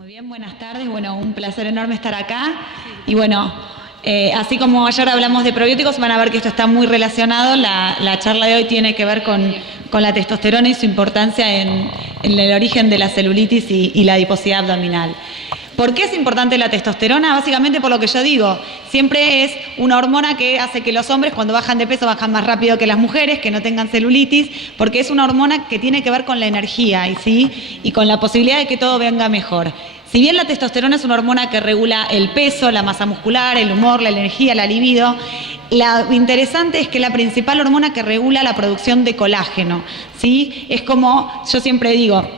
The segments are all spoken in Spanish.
Muy bien, buenas tardes. Bueno, un placer enorme estar acá. Y bueno, así como ayer hablamos de probióticos, van a ver que esto está muy relacionado. La charla de hoy tiene que ver con la testosterona y su importancia en el origen de la celulitis y la adiposidad abdominal. ¿Por qué es importante la testosterona? Básicamente por lo que yo digo. Siempre es una hormona que hace que los hombres cuando bajan de peso bajan más rápido que las mujeres, que no tengan celulitis, porque es una hormona que tiene que ver con la energía y con la posibilidad de que todo venga mejor. Si bien la testosterona es una hormona que regula el peso, la masa muscular, el humor, la energía, la libido, lo interesante es que la principal hormona que regula la producción de colágeno, ¿sí? Es como yo siempre digo,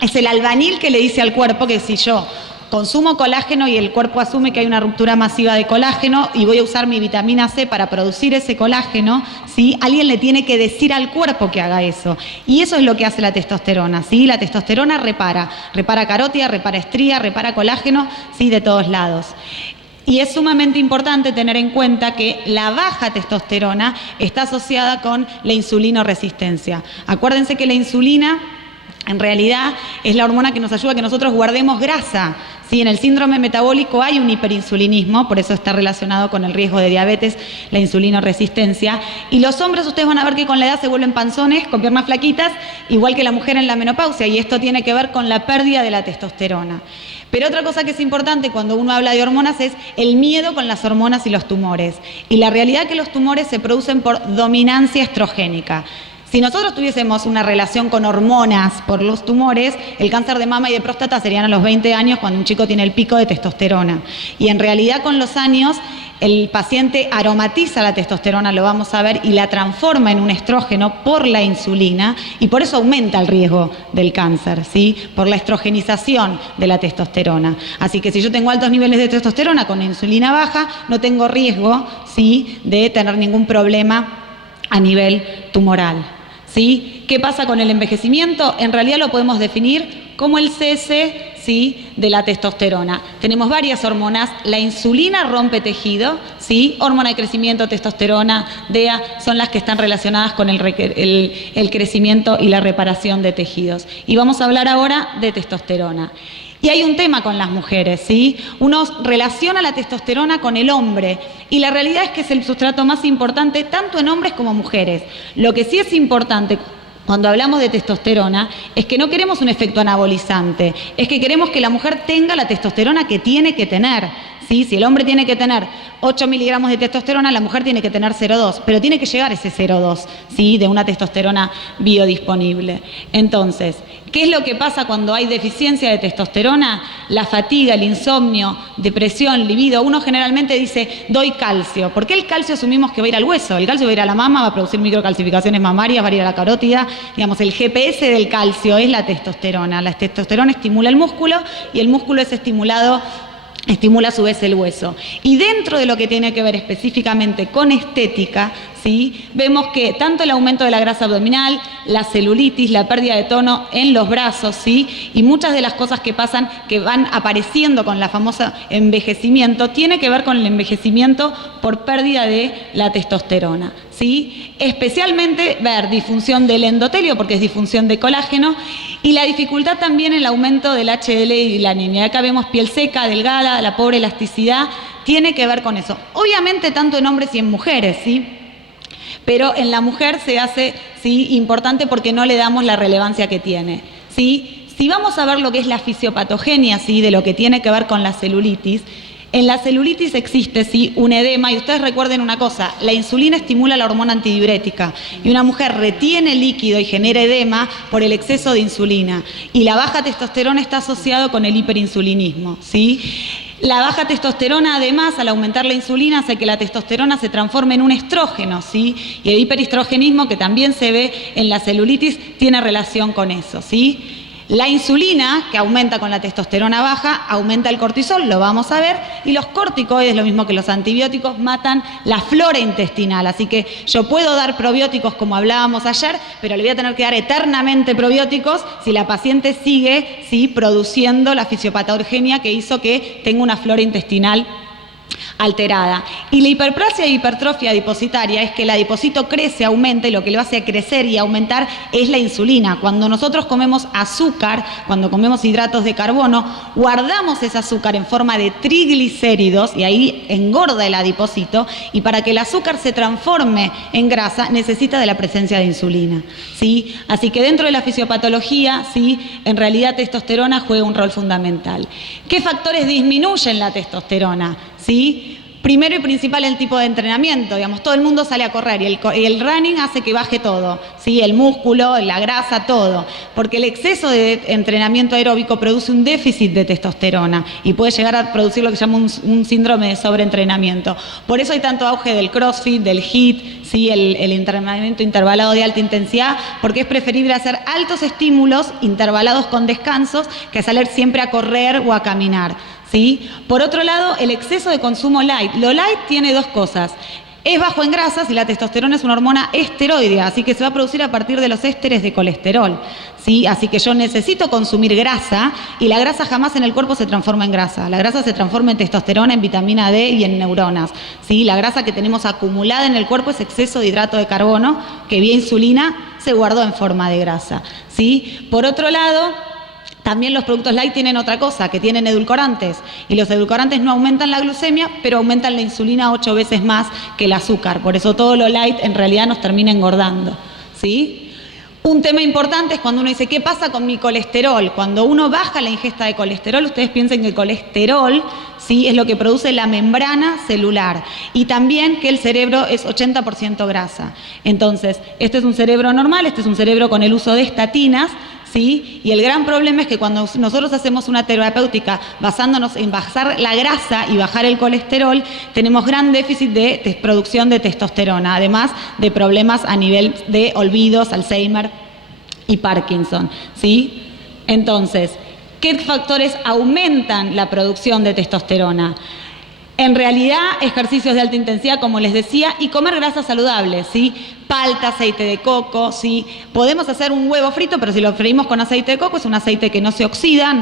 es el albañil que le dice al cuerpo que si yo consumo colágeno y el cuerpo asume que hay una ruptura masiva de colágeno y voy a usar mi vitamina C para producir ese colágeno, ¿sí? Alguien le tiene que decir al cuerpo que haga eso. Y eso es lo que hace la testosterona, ¿sí? La testosterona repara carótida, repara estría, repara colágeno, ¿sí? De todos lados. Y es sumamente importante tener en cuenta que la baja testosterona está asociada con la insulinoresistencia. Acuérdense que la insulina en realidad es la hormona que nos ayuda a que nosotros guardemos grasa. ¿Sí? En el síndrome metabólico hay un hiperinsulinismo, por eso está relacionado con el riesgo de diabetes, la insulinoresistencia. Y los hombres, ustedes van a ver que con la edad se vuelven panzones, con piernas flaquitas, igual que la mujer en la menopausia, y esto tiene que ver con la pérdida de la testosterona. Pero otra cosa que es importante cuando uno habla de hormonas es el miedo con las hormonas y los tumores. Y la realidad es que los tumores se producen por dominancia estrogénica. Si nosotros tuviésemos una relación con hormonas por los tumores, el cáncer de mama y de próstata serían a los 20 años cuando un chico tiene el pico de testosterona. Y en realidad con los años el paciente aromatiza la testosterona, lo vamos a ver, y la transforma en un estrógeno por la insulina y por eso aumenta el riesgo del cáncer, ¿sí? Por la estrogenización de la testosterona. Así que si yo tengo altos niveles de testosterona con insulina baja, no tengo riesgo, ¿sí? De tener ningún problema a nivel tumoral. ¿Sí? ¿Qué pasa con el envejecimiento? En realidad lo podemos definir como el cese, ¿sí? De la testosterona. Tenemos varias hormonas. La insulina rompe tejido, ¿sí? Hormona de crecimiento, testosterona, DEA, son las que están relacionadas con el crecimiento y la reparación de tejidos. Y vamos a hablar ahora de testosterona. Y hay un tema con las mujeres, ¿sí? Uno relaciona la testosterona con el hombre y la realidad es que es el sustrato más importante tanto en hombres como mujeres. Lo que sí es importante cuando hablamos de testosterona es que no queremos un efecto anabolizante, es que queremos que la mujer tenga la testosterona que tiene que tener. ¿Sí? Si el hombre tiene que tener 8 miligramos de testosterona, la mujer tiene que tener 0,2, pero tiene que llegar ese 0,2, ¿sí? De una testosterona biodisponible. Entonces, ¿qué es lo que pasa cuando hay deficiencia de testosterona? La fatiga, el insomnio, depresión, libido. Uno generalmente dice, doy calcio. ¿Por qué el calcio asumimos que va a ir al hueso? El calcio va a ir a la mama, va a producir microcalcificaciones mamarias, va a ir a la carótida. Digamos, el GPS del calcio es la testosterona. La testosterona estimula el músculo y el músculo es estimula a su vez el hueso. Y dentro de lo que tiene que ver específicamente con estética, ¿sí? Vemos que tanto el aumento de la grasa abdominal, la celulitis, la pérdida de tono en los brazos, ¿sí? Y muchas de las cosas que pasan, que van apareciendo con la famosa envejecimiento, tiene que ver con el envejecimiento por pérdida de la testosterona, ¿sí? Especialmente ver disfunción del endotelio, porque es disfunción de colágeno, y la dificultad también en el aumento del HDL y la anemia. Acá vemos piel seca, delgada, la pobre elasticidad, tiene que ver con eso. Obviamente tanto en hombres y en mujeres, ¿sí? Pero en la mujer se hace, ¿sí? Importante porque no le damos la relevancia que tiene, ¿sí? Si vamos a ver lo que es la fisiopatogenia, ¿sí? De lo que tiene que ver con la celulitis, en la celulitis existe, ¿sí? Un edema, y ustedes recuerden una cosa, la insulina estimula la hormona antidiurética y una mujer retiene líquido y genera edema por el exceso de insulina y la baja testosterona está asociado con el hiperinsulinismo, ¿sí? La baja testosterona, además, al aumentar la insulina, hace que la testosterona se transforme en un estrógeno, ¿sí? Y el hiperestrogenismo, que también se ve en la celulitis, tiene relación con eso, ¿sí? La insulina, que aumenta con la testosterona baja, aumenta el cortisol, lo vamos a ver, y los corticoides, lo mismo que los antibióticos, matan la flora intestinal. Así que yo puedo dar probióticos como hablábamos ayer, pero le voy a tener que dar eternamente probióticos si la paciente sigue, ¿sí? Produciendo la fisiopatogenia que hizo que tenga una flora intestinal alterada. Y la hiperplasia e hipertrofia adipositaria es que el adipocito crece, aumenta, y lo que lo hace crecer y aumentar es la insulina. Cuando nosotros comemos azúcar, cuando comemos hidratos de carbono, guardamos ese azúcar en forma de triglicéridos y ahí engorda el adipocito, y para que el azúcar se transforme en grasa necesita de la presencia de insulina, ¿sí? Así que dentro de la fisiopatología, ¿sí?, en realidad testosterona juega un rol fundamental. ¿Qué factores disminuyen la testosterona? ¿Sí? Primero y principal, el tipo de entrenamiento. Digamos, todo el mundo sale a correr y el running hace que baje todo, ¿sí? El músculo, la grasa, todo. Porque el exceso de entrenamiento aeróbico produce un déficit de testosterona y puede llegar a producir lo que se llama un síndrome de sobreentrenamiento. Por eso hay tanto auge del CrossFit, del HIIT, ¿sí?, el entrenamiento intervalado de alta intensidad, porque es preferible hacer altos estímulos intervalados con descansos que salir siempre a correr o a caminar, ¿sí? Por otro lado, el exceso de consumo light. Lo light tiene dos cosas. Es bajo en grasas y la testosterona es una hormona esteroidea, así que se va a producir a partir de los ésteres de colesterol, ¿sí? Así que yo necesito consumir grasa, y la grasa jamás en el cuerpo se transforma en grasa. La grasa se transforma en testosterona, en vitamina D y en neuronas, ¿sí? La grasa que tenemos acumulada en el cuerpo es exceso de hidrato de carbono que vía insulina se guardó en forma de grasa, ¿sí? Por otro lado, también los productos light tienen otra cosa, que tienen edulcorantes, y los edulcorantes no aumentan la glucemia, pero aumentan la insulina 8 veces más que el azúcar. Por eso todo lo light en realidad nos termina engordando, ¿sí? Un tema importante es cuando uno dice, ¿qué pasa con mi colesterol? Cuando uno baja la ingesta de colesterol, ustedes piensen que el colesterol, ¿sí?, es lo que produce la membrana celular, y también que el cerebro es 80% grasa. Entonces, este es un cerebro normal, este es un cerebro con el uso de estatinas, ¿sí? Y el gran problema es que cuando nosotros hacemos una terapéutica basándonos en bajar la grasa y bajar el colesterol, tenemos gran déficit de producción de testosterona, además de problemas a nivel de olvidos, Alzheimer y Parkinson, ¿sí? Entonces, ¿qué factores aumentan la producción de testosterona? En realidad, ejercicios de alta intensidad, como les decía, y comer grasas saludables, ¿sí? Palta, aceite de coco, ¿sí? Podemos hacer un huevo frito, pero si lo freímos con aceite de coco, es un aceite que no se oxida,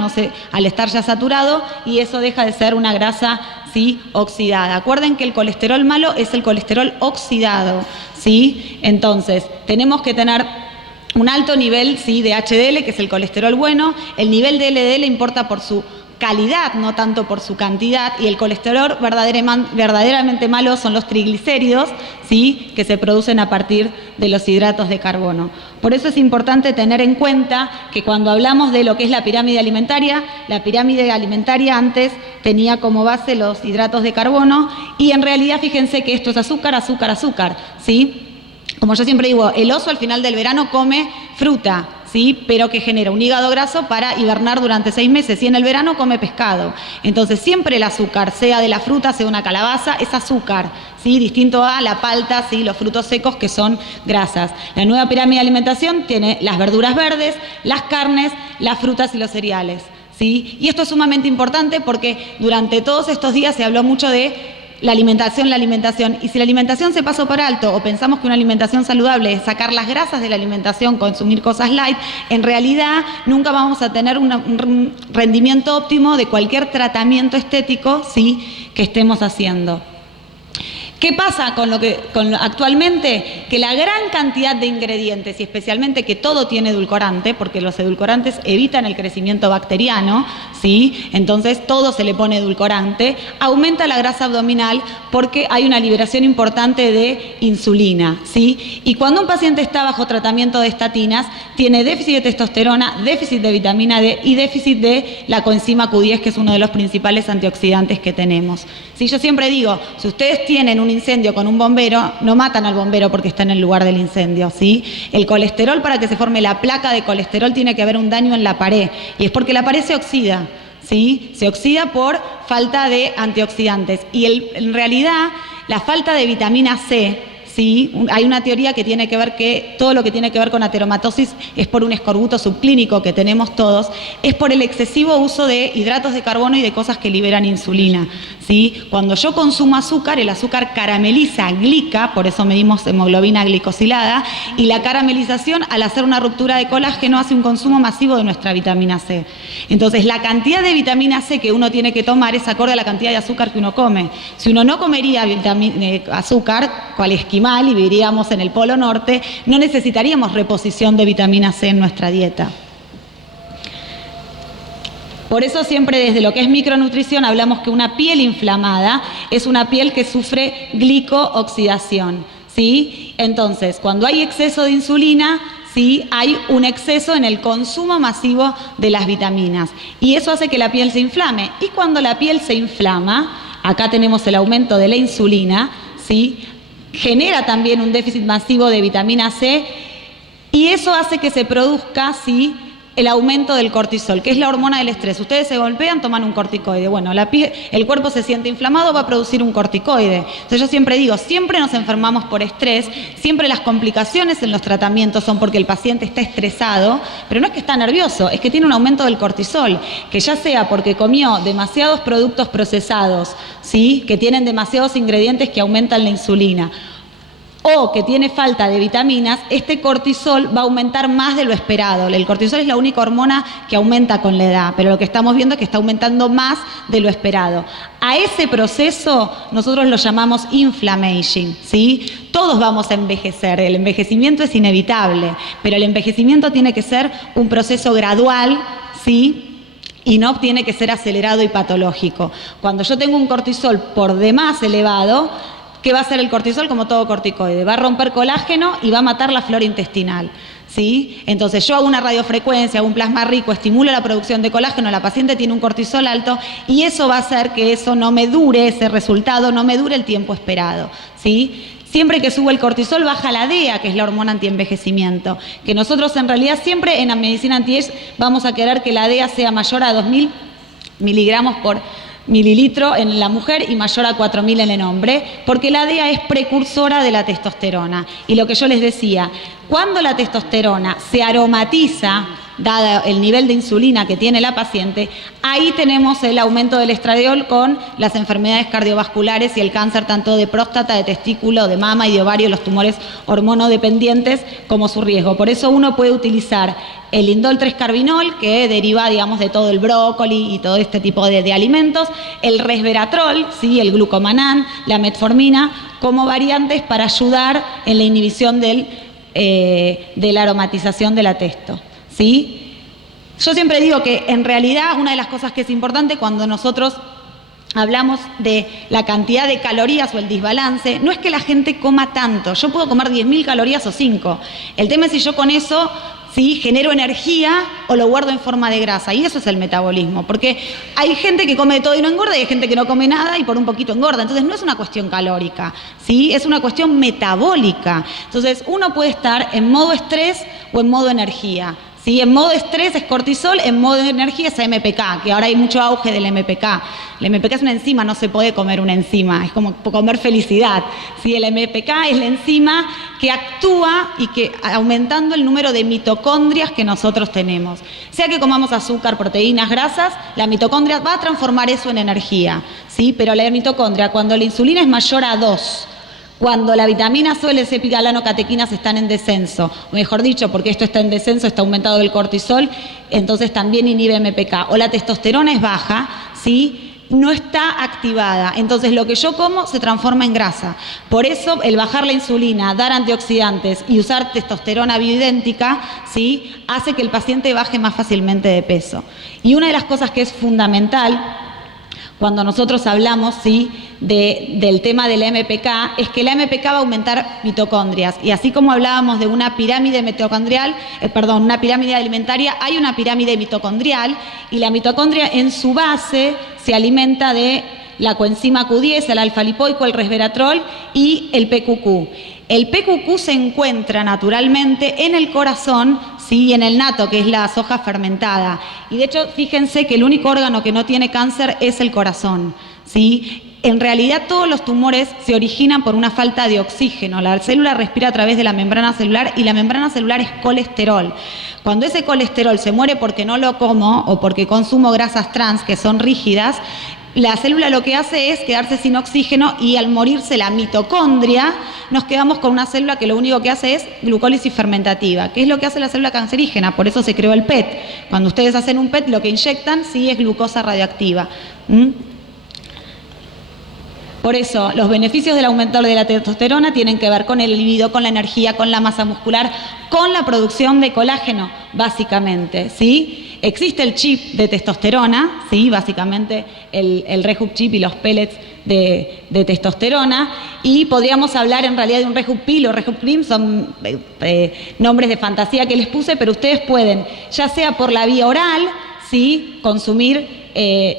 al estar ya saturado, y eso deja de ser una grasa, ¿sí?, oxidada. Acuerden que el colesterol malo es el colesterol oxidado, ¿sí? Entonces, tenemos que tener un alto nivel, ¿sí?, de HDL, que es el colesterol bueno. El nivel de LDL importa por su calidad, no tanto por su cantidad, y el colesterol verdaderamente malo son los triglicéridos, ¿sí?, que se producen a partir de los hidratos de carbono. Por eso es importante tener en cuenta que cuando hablamos de lo que es la pirámide alimentaria antes tenía como base los hidratos de carbono, y en realidad fíjense que esto es azúcar, azúcar, azúcar, ¿sí? Como yo siempre digo, el oso al final del verano come fruta, ¿sí?, pero que genera un hígado graso para hibernar durante 6 meses, y en el verano come pescado. Entonces siempre el azúcar, sea de la fruta, sea una calabaza, es azúcar, ¿sí?, distinto a la palta, ¿sí?, los frutos secos, que son grasas. La nueva pirámide de alimentación tiene las verduras verdes, las carnes, las frutas y los cereales, ¿sí? Y esto es sumamente importante porque durante todos estos días se habló mucho de la alimentación, y si la alimentación se pasó por alto, o pensamos que una alimentación saludable es sacar las grasas de la alimentación, consumir cosas light, en realidad nunca vamos a tener un rendimiento óptimo de cualquier tratamiento estético, ¿sí?, que estemos haciendo. ¿Qué pasa con actualmente? Que la gran cantidad de ingredientes, y especialmente que todo tiene edulcorante, porque los edulcorantes evitan el crecimiento bacteriano, ¿sí?, entonces todo se le pone edulcorante, aumenta la grasa abdominal porque hay una liberación importante de insulina, ¿sí? Y cuando un paciente está bajo tratamiento de estatinas, tiene déficit de testosterona, déficit de vitamina D y déficit de la coenzima Q10, que es uno de los principales antioxidantes que tenemos. Sí, yo siempre digo, si ustedes tienen un incendio con un bombero, no matan al bombero porque está en el lugar del incendio, ¿sí? El colesterol, para que se forme la placa de colesterol, tiene que haber un daño en la pared, y es porque la pared se oxida, ¿sí? Se oxida por falta de antioxidantes, y en realidad la falta de vitamina C, ¿sí? Hay una teoría que tiene que ver que todo lo que tiene que ver con ateromatosis es por un escorbuto subclínico que tenemos todos, es por el excesivo uso de hidratos de carbono y de cosas que liberan insulina, ¿sí? Cuando yo consumo azúcar, el azúcar carameliza, glica, por eso medimos hemoglobina glicosilada, y la caramelización, al hacer una ruptura de colágeno, hace un consumo masivo de nuestra vitamina C. Entonces, la cantidad de vitamina C que uno tiene que tomar es acorde a la cantidad de azúcar que uno come. Si uno no comería azúcar, cual esquimal, y viviríamos en el Polo Norte, no necesitaríamos reposición de vitamina C en nuestra dieta. Por eso siempre desde lo que es micronutrición hablamos que una piel inflamada es una piel que sufre glicooxidación, ¿sí? Entonces, cuando hay exceso de insulina, ¿sí? Hay un exceso en el consumo masivo de las vitaminas y eso hace que la piel se inflame. Y cuando la piel se inflama, acá tenemos el aumento de la insulina, ¿sí? Genera también un déficit masivo de vitamina C y eso hace que se produzca, ¿sí?, el aumento del cortisol, que es la hormona del estrés. Ustedes se golpean, toman un corticoide. Bueno, el cuerpo se siente inflamado, va a producir un corticoide. Entonces yo siempre digo, siempre nos enfermamos por estrés, siempre las complicaciones en los tratamientos son porque el paciente está estresado, pero no es que está nervioso, es que tiene un aumento del cortisol, que ya sea porque comió demasiados productos procesados, ¿sí?, que tienen demasiados ingredientes que aumentan la insulina, o que tiene falta de vitaminas, este cortisol va a aumentar más de lo esperado. El cortisol es la única hormona que aumenta con la edad, pero lo que estamos viendo es que está aumentando más de lo esperado. A ese proceso nosotros lo llamamos inflammation, ¿sí? Todos vamos a envejecer, el envejecimiento es inevitable, pero el envejecimiento tiene que ser un proceso gradual, ¿sí?, y no tiene que ser acelerado y patológico. Cuando yo tengo un cortisol por demás elevado, ¿qué va a hacer el cortisol? Como todo corticoide, va a romper colágeno y va a matar la flora intestinal, ¿sí? Entonces yo hago una radiofrecuencia, hago un plasma rico, estimulo la producción de colágeno, la paciente tiene un cortisol alto y eso va a hacer que eso no me dure, ese resultado no me dure el tiempo esperado, ¿sí? Siempre que sube el cortisol baja la DEA, que es la hormona antienvejecimiento, que nosotros en realidad siempre en la medicina anti-age vamos a querer que la DEA sea mayor a 2000 miligramos por mililitro en la mujer y mayor a 4000 en el hombre, porque la DEA es precursora de la testosterona. Y lo que yo les decía, cuando la testosterona se aromatiza, dada el nivel de insulina que tiene la paciente, ahí tenemos el aumento del estradiol con las enfermedades cardiovasculares y el cáncer tanto de próstata, de testículo, de mama y de ovario, los tumores hormonodependientes como su riesgo. Por eso uno puede utilizar el indol 3-carbinol, que deriva, digamos, de todo el brócoli y todo este tipo de alimentos, el resveratrol, ¿sí?, el glucomanán, la metformina, como variantes para ayudar en la inhibición de la aromatización de la testo, ¿sí? Yo siempre digo que en realidad una de las cosas que es importante cuando nosotros hablamos de la cantidad de calorías o el desbalance, no es que la gente coma tanto, yo puedo comer 10.000 calorías o 5, el tema es si yo con eso, ¿sí?, genero energía o lo guardo en forma de grasa, y eso es el metabolismo, porque hay gente que come de todo y no engorda y hay gente que no come nada y por un poquito engorda, entonces no es una cuestión calórica, ¿sí?, es una cuestión metabólica. Entonces uno puede estar en modo estrés o en modo energía, ¿sí? En modo estrés es cortisol, en modo de energía es MPK, que ahora hay mucho auge del MPK. El MPK es una enzima, no se puede comer una enzima, es como comer felicidad, ¿sí? El MPK es la enzima que actúa y que aumentando el número de mitocondrias que nosotros tenemos. Sea que comamos azúcar, proteínas, grasas, la mitocondria va a transformar eso en energía, ¿sí? Pero la mitocondria, cuando la insulina es mayor a 2, cuando la vitamina C, LCP, galanocatequinas están en descenso, o mejor dicho, porque esto está en descenso, está aumentado el cortisol, entonces también inhibe MPK, o la testosterona es baja, ¿sí?, no está activada, entonces lo que yo como se transforma en grasa. Por eso el bajar la insulina, dar antioxidantes y usar testosterona bioidéntica, ¿sí?, hace que el paciente baje más fácilmente de peso. Y una de las cosas que es fundamental cuando nosotros hablamos, ¿sí?, del tema de la MPK, es que la MPK va a aumentar mitocondrias. Y así como hablábamos de una pirámide mitocondrial, una pirámide alimentaria, hay una pirámide mitocondrial y la mitocondria en su base se alimenta de la coenzima Q10, el alfa-lipoico, el resveratrol y el PQQ. El PQQ se encuentra naturalmente en el corazón, ¿sí?, en el nato, que es la soja fermentada. Y de hecho, fíjense que el único órgano que no tiene cáncer es el corazón, ¿sí? En realidad todos los tumores se originan por una falta de oxígeno. La célula respira a través de la membrana celular y la membrana celular es colesterol. Cuando ese colesterol se muere porque no lo como o porque consumo grasas trans que son rígidas, la célula lo que hace es quedarse sin oxígeno y al morirse la mitocondria nos quedamos con una célula que lo único que hace es glucólisis fermentativa, que es lo que hace la célula cancerígena, por eso se creó el PET. Cuando ustedes hacen un PET lo que inyectan sí es glucosa radioactiva. Por eso, los beneficios del aumento de la testosterona tienen que ver con el libido, con la energía, con la masa muscular, con la producción de colágeno, básicamente, ¿sí? Existe el chip de testosterona, ¿sí? Básicamente el Rehab chip y los pellets de testosterona, y podríamos hablar en realidad de un Rehab pill o Rehab cream, son nombres de fantasía que les puse, pero ustedes pueden, ya sea por la vía oral, ¿sí? Consumir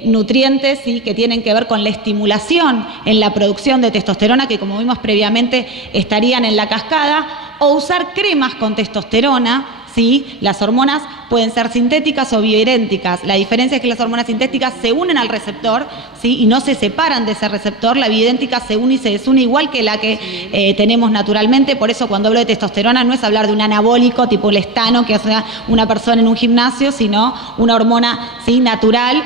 nutrientes, ¿sí? Que tienen que ver con la estimulación en la producción de testosterona, que como vimos previamente estarían en la cascada, o usar cremas con testosterona, ¿sí? Las hormonas pueden ser sintéticas o bioidénticas. La diferencia es que las hormonas sintéticas se unen al receptor, ¿sí? Y no se separan de ese receptor. La bioidéntica se une y se desune igual que la que tenemos naturalmente. Por eso cuando hablo de testosterona no es hablar de un anabólico tipo el estano que hace una persona en un gimnasio, sino una hormona, ¿sí? Natural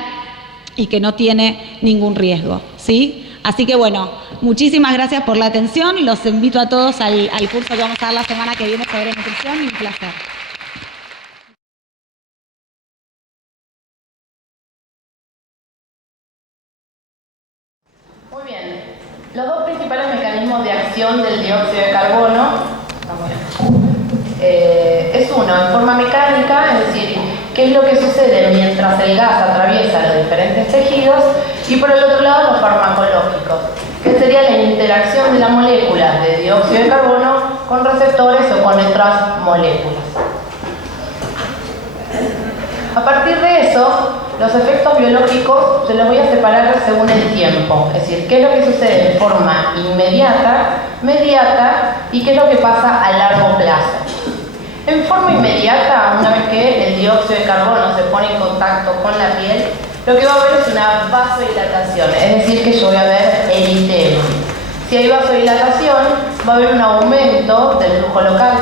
y que no tiene ningún riesgo, ¿sí? Así que bueno, muchísimas gracias por la atención. Los invito a todos al curso que vamos a dar la semana que viene sobre nutrición y un placer. Muy bien. Los dos principales mecanismos de acción del dióxido de carbono es uno, en forma mecánica, es decir, qué es lo que sucede mientras el gas atraviesa los diferentes tejidos, y por el otro lado los farmacológicos, que sería la interacción de las moléculas de dióxido de carbono con receptores o con otras moléculas. A partir de eso, los efectos biológicos se los voy a separar según el tiempo, es decir, qué es lo que sucede en forma inmediata, mediata y qué es lo que pasa a largo plazo. En forma inmediata, una vez que el dióxido de carbono se pone en contacto con la piel, lo que va a haber es una vasodilatación, es decir, que yo voy a ver eritema. Si hay vasodilatación, va a haber un aumento del flujo local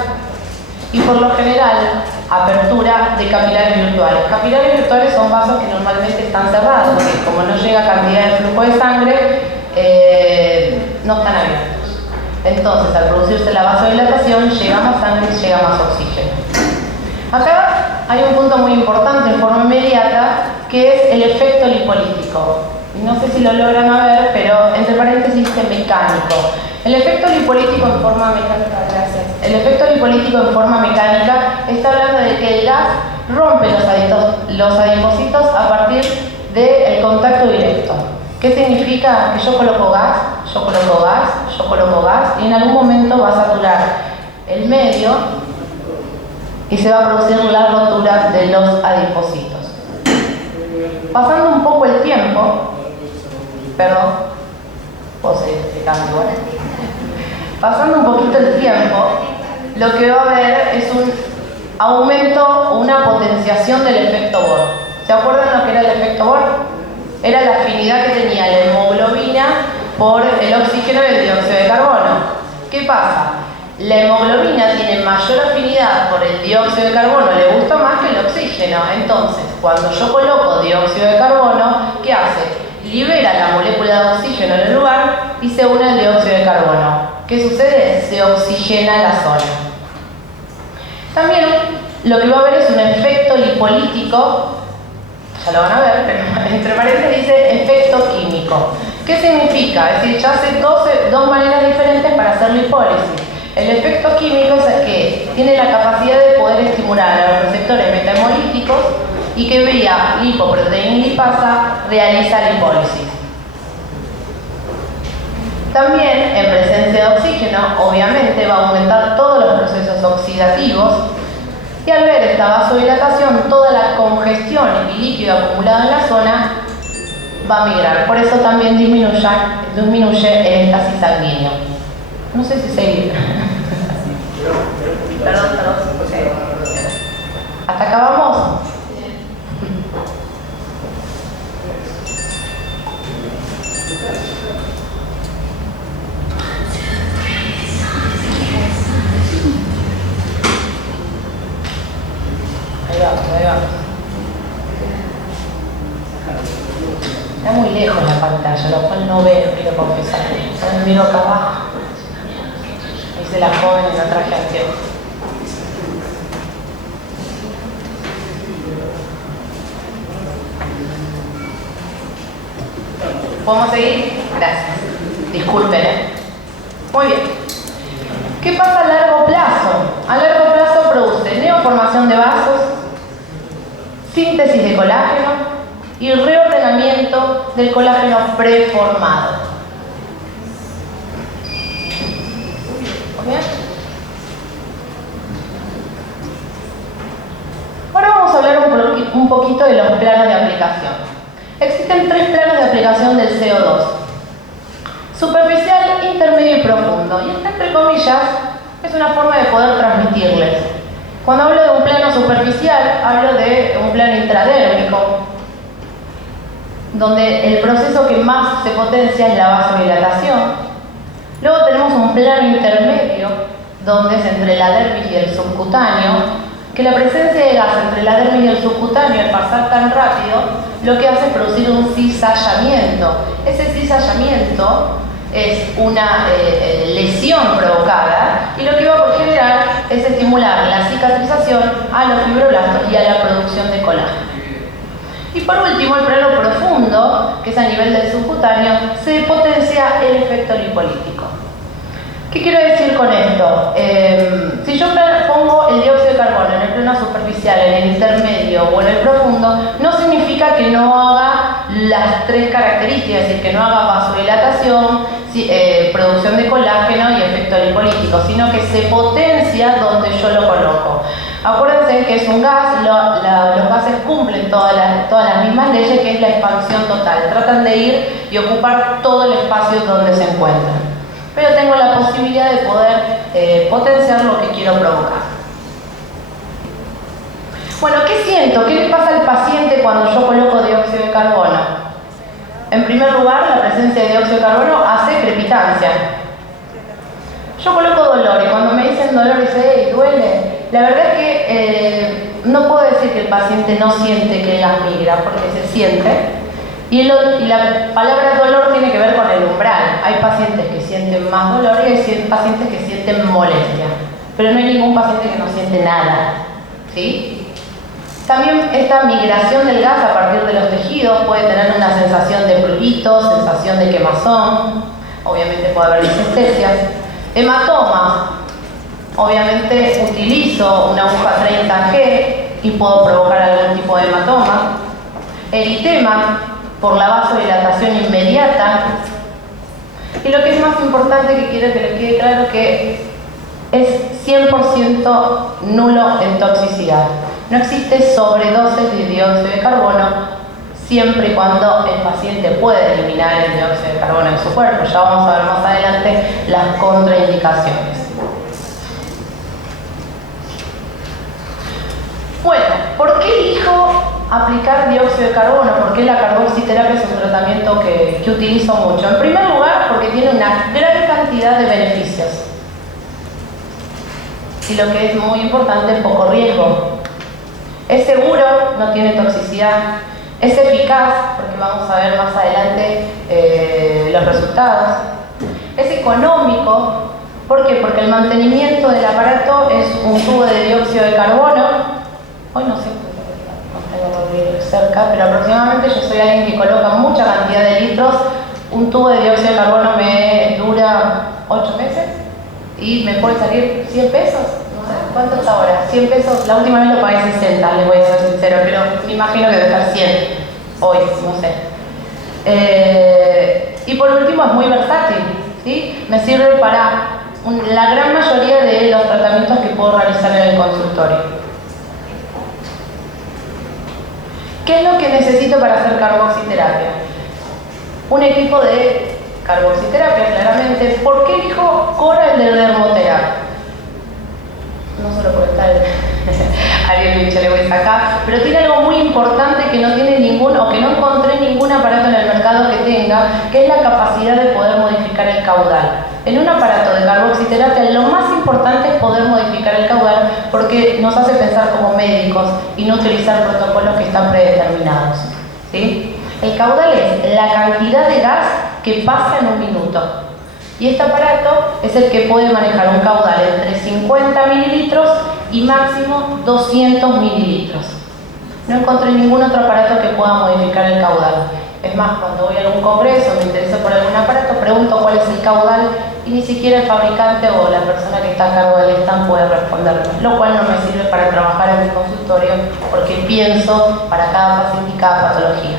y por lo general apertura de capilares virtuales. Capilares virtuales son vasos que normalmente están cerrados, porque como no llega cantidad de flujo de sangre, no están abiertos. Entonces, al producirse la vasodilatación, llega más sangre y llega más oxígeno. Acá hay un punto muy importante en forma inmediata, que es el efecto lipolítico. No sé si lo logran ver, pero entre paréntesis dice mecánico. El efecto lipolítico en forma mecánica, gracias. El efecto lipolítico en forma mecánica está hablando de que el gas rompe los adipocitos a partir del contacto directo. ¿Qué significa? Que yo coloco gas, yo coloco gas, yo coloco gas y en algún momento va a saturar el medio y se va a producir la rotura de los adipocitos. Pasando un poco el tiempo, perdón, puedo seguir explicando igual. Pasando un poquito el tiempo, lo que va a haber es un aumento o una potenciación del efecto Bohr. ¿Se acuerdan lo que era el efecto Bohr? Era la afinidad que tenía la hemoglobina por el oxígeno y el dióxido de carbono. ¿Qué pasa? La hemoglobina tiene mayor afinidad por el dióxido de carbono, le gusta más que el oxígeno. Entonces, cuando yo coloco dióxido de carbono, ¿qué hace? Libera la molécula de oxígeno en el lugar y se une al dióxido de carbono. ¿Qué sucede? Se oxigena la zona. También lo que va a haber es un efecto lipolítico, ya lo van a ver, pero entre paréntesis dice efecto químico. ¿Qué significa? Es decir, ya hace dos maneras diferentes para hacer lipólisis. El efecto químico es el que tiene la capacidad de poder estimular a los receptores metamolíticos y que vía lipoproteína y lipasa realiza lipólisis. También, en presencia de oxígeno, obviamente va a aumentar todos los procesos oxidativos y al ver esta vasodilatación, toda la congestión y líquido acumulado en la zona va a migrar. Por eso también disminuye el éxtasis sanguíneo. No sé si seguir. Perdón. Okay. ¿Hasta acá vamos? pantalla, lo cual no veo, quiero confesar. Me miro acá abajo. Dice la joven en otra gestión. ¿Podemos seguir? Gracias. Disculpen, Muy bien. ¿Qué pasa a largo plazo? A largo plazo produce neoformación de vasos, síntesis de colágeno y reordenamiento del colágeno preformado. ¿Bien? Ahora vamos a hablar un poquito de los planos de aplicación. Existen 3 planos de aplicación del CO2. Superficial, intermedio y profundo. Y esta, entre comillas, es una forma de poder transmitirles. Cuando hablo de un plano superficial, hablo de un plano intradérmico, donde el proceso que más se potencia es la vasodilatación. Luego tenemos un plano intermedio, donde es entre la dermis y el subcutáneo, que la presencia de gas entre la dermis y el subcutáneo, al pasar tan rápido, lo que hace es producir un cizallamiento. Ese cizallamiento es una lesión provocada y lo que va a generar es estimular la cicatrización a los fibroblastos y a la producción de colágeno. Y por último, el plano profundo, que es a nivel del subcutáneo, se potencia el efecto lipolítico. ¿Qué quiero decir con esto? Si yo pongo el dióxido de carbono en el plano superficial, en el intermedio o en el profundo, no significa que no haga las 3 características, es decir, que no haga vasodilatación, producción de colágeno y efecto lipolítico, sino que se potencia donde yo lo coloco. Acuérdense que es un gas, los gases cumplen todas las mismas leyes, que es la expansión total. Tratan de ir y ocupar todo el espacio donde se encuentran. Pero tengo la posibilidad de poder potenciar lo que quiero provocar. Bueno, ¿qué siento? ¿Qué le pasa al paciente cuando yo coloco dióxido de carbono? En primer lugar, la presencia de dióxido de carbono hace crepitancia. Yo coloco dolor y cuando me dicen dolor dice, ¡hey, duele! La verdad es que no puedo decir que el paciente no siente que el gas migra, porque se siente. Y la palabra dolor tiene que ver con el umbral. Hay pacientes que sienten más dolor y hay pacientes que sienten molestia. Pero no hay ningún paciente que no siente nada. ¿Sí? También esta migración del gas a partir de los tejidos puede tener una sensación de prurito, sensación de quemazón. Obviamente puede haber disestesias. Hematoma. Obviamente utilizo una aguja 30G y puedo provocar algún tipo de hematoma. Eritema, por la vasodilatación inmediata. Y lo que es más importante, que quiero que les quede claro, que es 100% nulo en toxicidad. No existe sobredosis de dióxido de carbono, siempre y cuando el paciente pueda eliminar el dióxido de carbono en su cuerpo. Ya vamos a ver más adelante las contraindicaciones. Bueno, ¿por qué elijo aplicar dióxido de carbono? ¿Por qué la carboxiterapia es un tratamiento que utilizo mucho? En primer lugar, porque tiene una gran cantidad de beneficios. Y lo que es muy importante, poco riesgo. Es seguro, no tiene toxicidad. Es eficaz, porque vamos a ver más adelante los resultados. Es económico. ¿Por qué? Porque el mantenimiento del aparato es un tubo de dióxido de carbono. Hoy no sé, no tengo cerca, pero aproximadamente yo soy alguien que coloca mucha cantidad de litros. Un tubo de dióxido de carbono me dura 8 meses y me puede salir 100 pesos. No sé, ¿cuánto está ahora? 100 pesos. La última vez lo pagué 60, les voy a ser sincero, pero me imagino que debe estar 100 hoy, no sé. Y por último, es muy versátil, ¿sí? Me sirve para la gran mayoría de los tratamientos que puedo realizar en el consultorio. ¿Qué es lo que necesito para hacer carboxiterapia? Un equipo de carboxiterapia, claramente. ¿Por qué elijo Coral de dermoterapia? No solo por estar Ariel Michelewicz acá, pero tiene algo muy importante que no tiene o que no encontré ningún aparato en el mercado que tenga, que es la capacidad de poder modificar el caudal. En un aparato de carboxiterapia lo más importante es poder modificar el caudal, porque nos hace pensar como médicos y no utilizar protocolos que están predeterminados, ¿sí? El caudal es la cantidad de gas que pasa en un minuto. Y este aparato es el que puede manejar un caudal entre 50 mililitros y máximo 200 mililitros. No encontré ningún otro aparato que pueda modificar el caudal. Es más, cuando voy a algún congreso, me interesa por algún aparato, pregunto cuál es el caudal y ni siquiera el fabricante o la persona que está a cargo del stand puede responderme, lo cual no me sirve para trabajar en mi consultorio porque pienso para cada paciente y cada patología.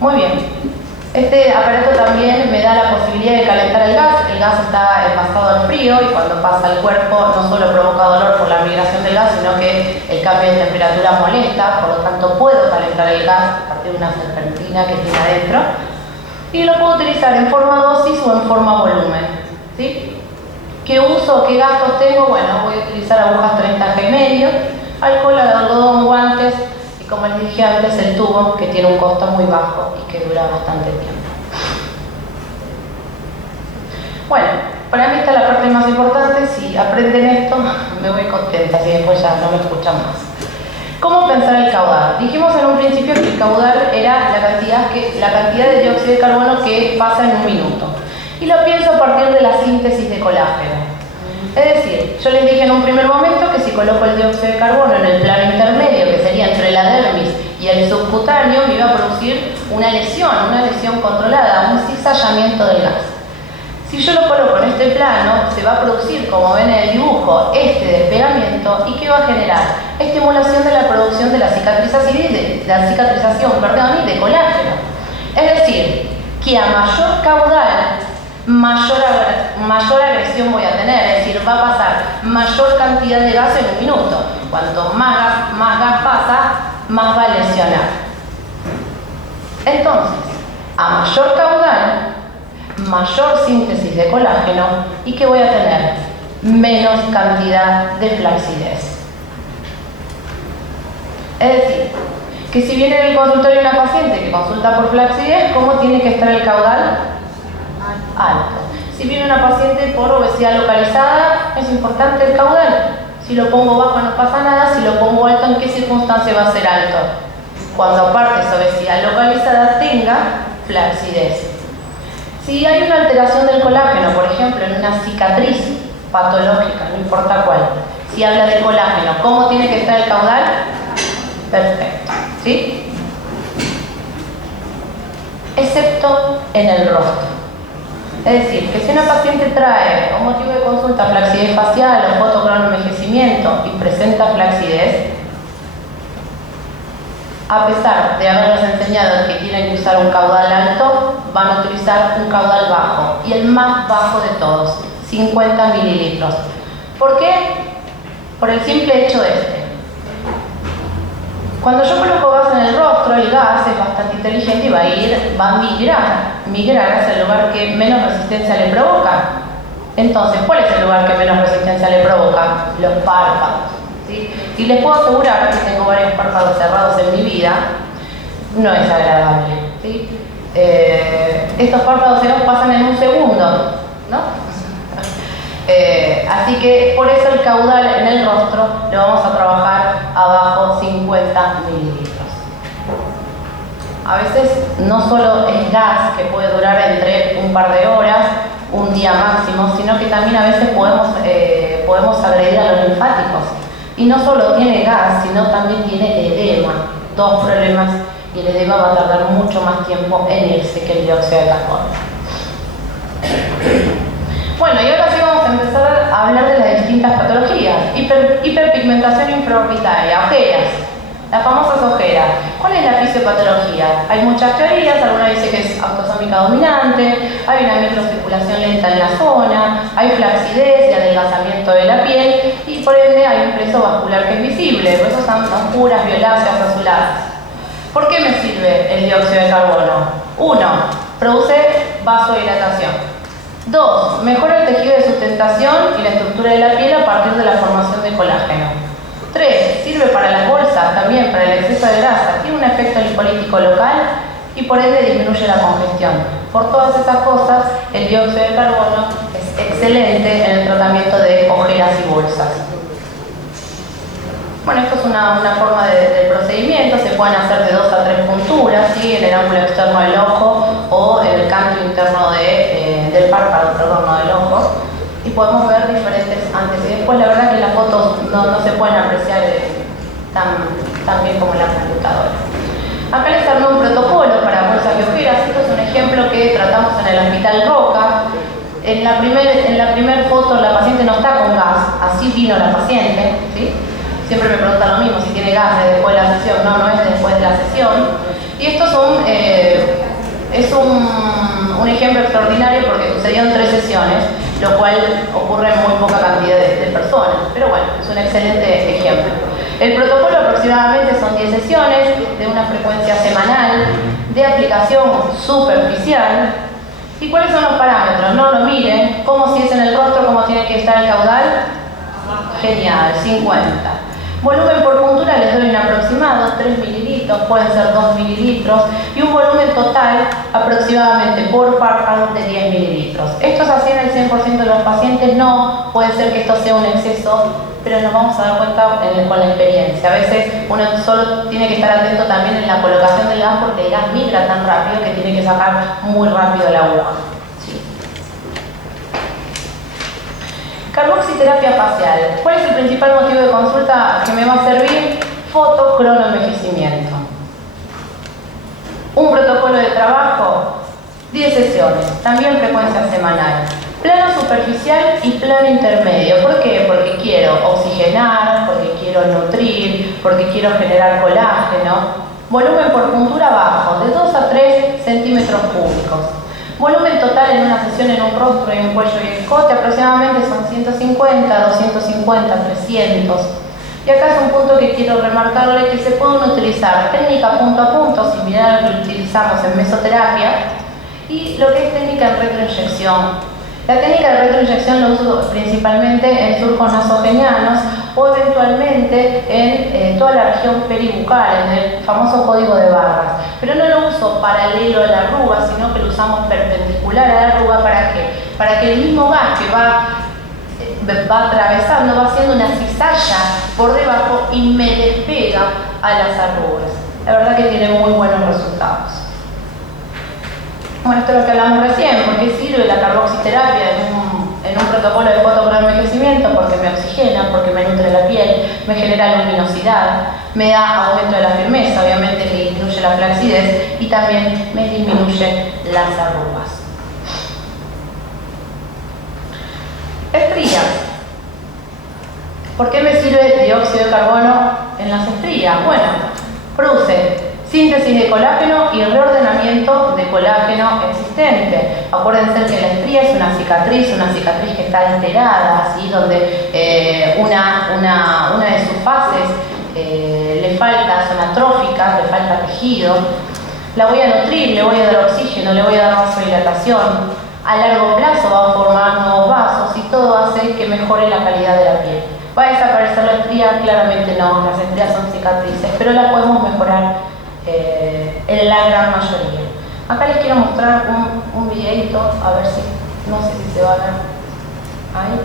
Muy bien. Este aparato también me da la posibilidad de calentar el gas está envasado al frío y cuando pasa al cuerpo no solo provoca dolor por la migración del gas, sino que el cambio de temperatura molesta, por lo tanto puedo calentar el gas a partir de una serpentina que tiene adentro y lo puedo utilizar en forma dosis o en forma volumen, ¿sí? ¿Qué uso, qué gastos tengo? Bueno, voy a utilizar agujas 30G medio, alcohol, algodón, guantes, como les dije antes, el tubo, que tiene un costo muy bajo y que dura bastante tiempo. Bueno, para mí esta es la parte más importante. Si aprenden esto, me voy contenta, si después ya no me escuchan más. ¿Cómo pensar el caudal? Dijimos en un principio que el caudal era la cantidad de dióxido de carbono que pasa en un minuto. Y lo pienso a partir de la síntesis de colágeno. Es decir, yo les dije en un primer momento que si coloco el dióxido de carbono en el plano intermedio, que sería entre la dermis y el subcutáneo, me iba a producir una lesión controlada, un cizallamiento del gas. Si yo lo coloco en este plano, se va a producir, como ven en el dibujo, este despegamiento. ¿Y qué va a generar? Estimulación de la producción de la cicatrización y de colágeno. Es decir, que a mayor caudal, mayor agresión voy a tener, es decir, va a pasar mayor cantidad de gas en un minuto. Cuanto más gas pasa, más va a lesionar. Entonces, a mayor caudal, mayor síntesis de colágeno, ¿y qué voy a tener? Menos cantidad de flacidez. Es decir, que si viene en el consultorio una paciente que consulta por flacidez, ¿cómo tiene que estar el caudal? Alto. Si viene una paciente por obesidad localizada, es importante el caudal. Si lo pongo bajo no pasa nada, si lo pongo alto, ¿en qué circunstancia va a ser alto? Cuando aparte esa obesidad localizada tenga flacidez. Si hay una alteración del colágeno, por ejemplo, en una cicatriz patológica, no importa cuál, si habla de colágeno, ¿cómo tiene que estar el caudal? Perfecto. ¿Sí? Excepto en el rostro. Es decir, que si una paciente trae con motivo de consulta flacidez facial o fotocronoenvejecimiento y presenta flacidez, a pesar de haberles enseñado que tienen que usar un caudal alto, van a utilizar un caudal bajo, y el más bajo de todos, 50 mililitros. ¿Por qué? Por el simple hecho de este. Cuando yo coloco gas en el rostro, el gas es bastante inteligente y va a migrar hacia el lugar que menos resistencia le provoca. Entonces, ¿cuál es el lugar que menos resistencia le provoca? Los párpados. ¿Sí? Y les puedo asegurar que tengo varios párpados cerrados en mi vida, no es agradable. ¿Sí? Estos párpados cerrados pasan en un segundo, ¿no? Así que por eso el caudal en el rostro lo vamos a trabajar abajo 50 mililitros. A veces no solo es gas que puede durar entre un par de horas, un día máximo, sino que también a veces podemos agredir a los linfáticos. Y no solo tiene gas, sino también tiene edema. Dos problemas, y el edema va a tardar mucho más tiempo en irse que el dióxido de carbono. Bueno, y ahora sí vamos a empezar a hablar de las distintas patologías. Hiperpigmentación infraorbitaria, ojeras, las famosas ojeras. ¿Cuál es la fisiopatología? Hay muchas teorías, alguna dice que es autosómica dominante, hay una microcirculación lenta en la zona, hay flacidez y adelgazamiento de la piel, y por ende hay un pleso vascular que es visible, por eso son oscuras, violáceas, azuladas. ¿Por qué me sirve el dióxido de carbono? 1. Produce vasodilatación. 2. Mejora el tejido de sustentación y la estructura de la piel a partir de la formación de colágeno. 3. Sirve para las bolsas, también para el exceso de grasa. Tiene un efecto lipolítico local y por ende disminuye la congestión. Por todas estas cosas, el dióxido de carbono es excelente en el tratamiento de ojeras y bolsas. Bueno, esto es una forma del procedimiento, se pueden hacer de 2 a 3 punturas, ¿sí? En el ángulo externo del ojo o en el canto interno del párpado, perdón, no del ojo. Y podemos ver diferentes antes y después. La verdad que las fotos no se pueden apreciar tan bien como en la computadora. Acá les armé un protocolo para bolsas y ojeras. Esto es un ejemplo que tratamos en el Hospital Roca. En la primera foto la paciente no está con gas, así vino la paciente, ¿sí? Siempre me preguntan lo mismo, si tiene gas después de la sesión. No es después de la sesión. Y esto es un ejemplo extraordinario porque sucedió en 3 sesiones, lo cual ocurre en muy poca cantidad de personas. Pero bueno, es un excelente ejemplo. El protocolo aproximadamente son 10 sesiones de una frecuencia semanal de aplicación superficial. ¿Y cuáles son los parámetros? No lo miren, como si es en el rostro, cómo tiene que estar el caudal. Genial, 50. Volumen por puntura les doy un aproximado, 3 mililitros, pueden ser 2 mililitros, y un volumen total aproximadamente por párpado de 10 mililitros. Esto es así en el 100% de los pacientes, no puede ser que esto sea un exceso, pero nos vamos a dar cuenta con la experiencia. A veces uno solo tiene que estar atento también en la colocación del gas porque el gas migra tan rápido que tiene que sacar muy rápido la aguja. ¿Sí? Carboxiterapia facial. ¿Cuál es el principal motivo de consulta que me va a servir? Fotocronoenvejecimiento. Un protocolo de trabajo, 10 sesiones, también frecuencia semanal. Plano superficial y plano intermedio. ¿Por qué? Porque quiero oxigenar, porque quiero nutrir, porque quiero generar colágeno. Volumen por puntura bajo, de 2 a 3 centímetros cúbicos. Volumen total en una sesión en un rostro y un cuello y escote aproximadamente son 150, 250, 300. Y acá es un punto que quiero remarcarle, que se pueden utilizar técnica punto a punto, similar a lo que utilizamos en mesoterapia, y lo que es técnica en retroinyección. La técnica de retroinyección la uso principalmente en surcos nasogenianos o eventualmente en toda la región peribucal, en el famoso código de barras. Pero no lo uso paralelo a la arruga, sino que lo usamos perpendicular a la arruga. ¿Para qué? Para que el mismo gas que va atravesando, va haciendo una cizalla por debajo y me despega a las arrugas. La verdad que tiene muy buenos resultados. Bueno, esto es lo que hablamos recién. ¿Por qué sirve la carboxiterapia en un protocolo de fotocronoenvejecimiento? Porque me oxigena, porque me nutre la piel, me genera luminosidad, me da aumento de la firmeza, obviamente me disminuye la flacidez y también me disminuye las arrugas. Estrías. ¿Por qué me sirve dióxido de carbono en las estrías? Bueno, produce síntesis de colágeno y reordenamiento de colágeno existente. Acuérdense que la estría es una cicatriz que está alterada, ¿sí? Donde una de sus fases le falta, son atróficas, le falta tejido. La voy a nutrir, le voy a dar oxígeno, le voy a dar vasodilatación. A largo plazo va a formar nuevos vasos y todo hace que mejore la calidad de la piel. ¿Va a desaparecer la estría? Claramente no, las estrías son cicatrices, pero las podemos mejorar en la gran mayoría. Acá les quiero mostrar un videito, a ver si, no sé si se va a ver ahí.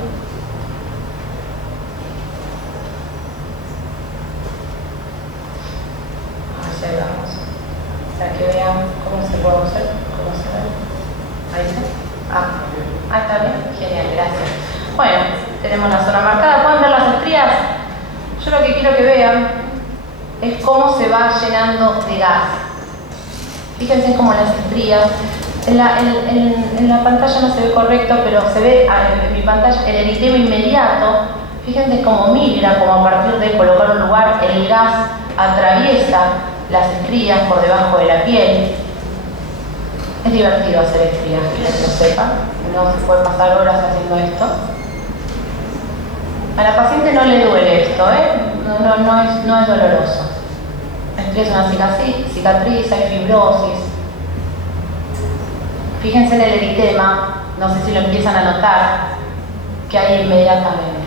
Así vamos. Para que vean cómo se puede hacer, cómo se ve. Ahí está. Ah, está bien, genial, gracias. Bueno, tenemos la zona marcada. ¿Pueden ver las estrías? Yo lo que quiero que vean es cómo se va llenando de gas. Fíjense cómo las estrías, en la pantalla no se ve correcto, pero se ve en mi pantalla el eritema inmediato. Fíjense cómo migra, como a partir de colocar un lugar, el gas atraviesa las estrías por debajo de la piel. Es divertido hacer estrías, que lo sepan, no se puede pasar horas haciendo esto. A la paciente no le duele esto, no es doloroso. La estría es una cicatriz, hay fibrosis. Fíjense en el eritema, no sé si lo empiezan a notar, que hay inmediatamente.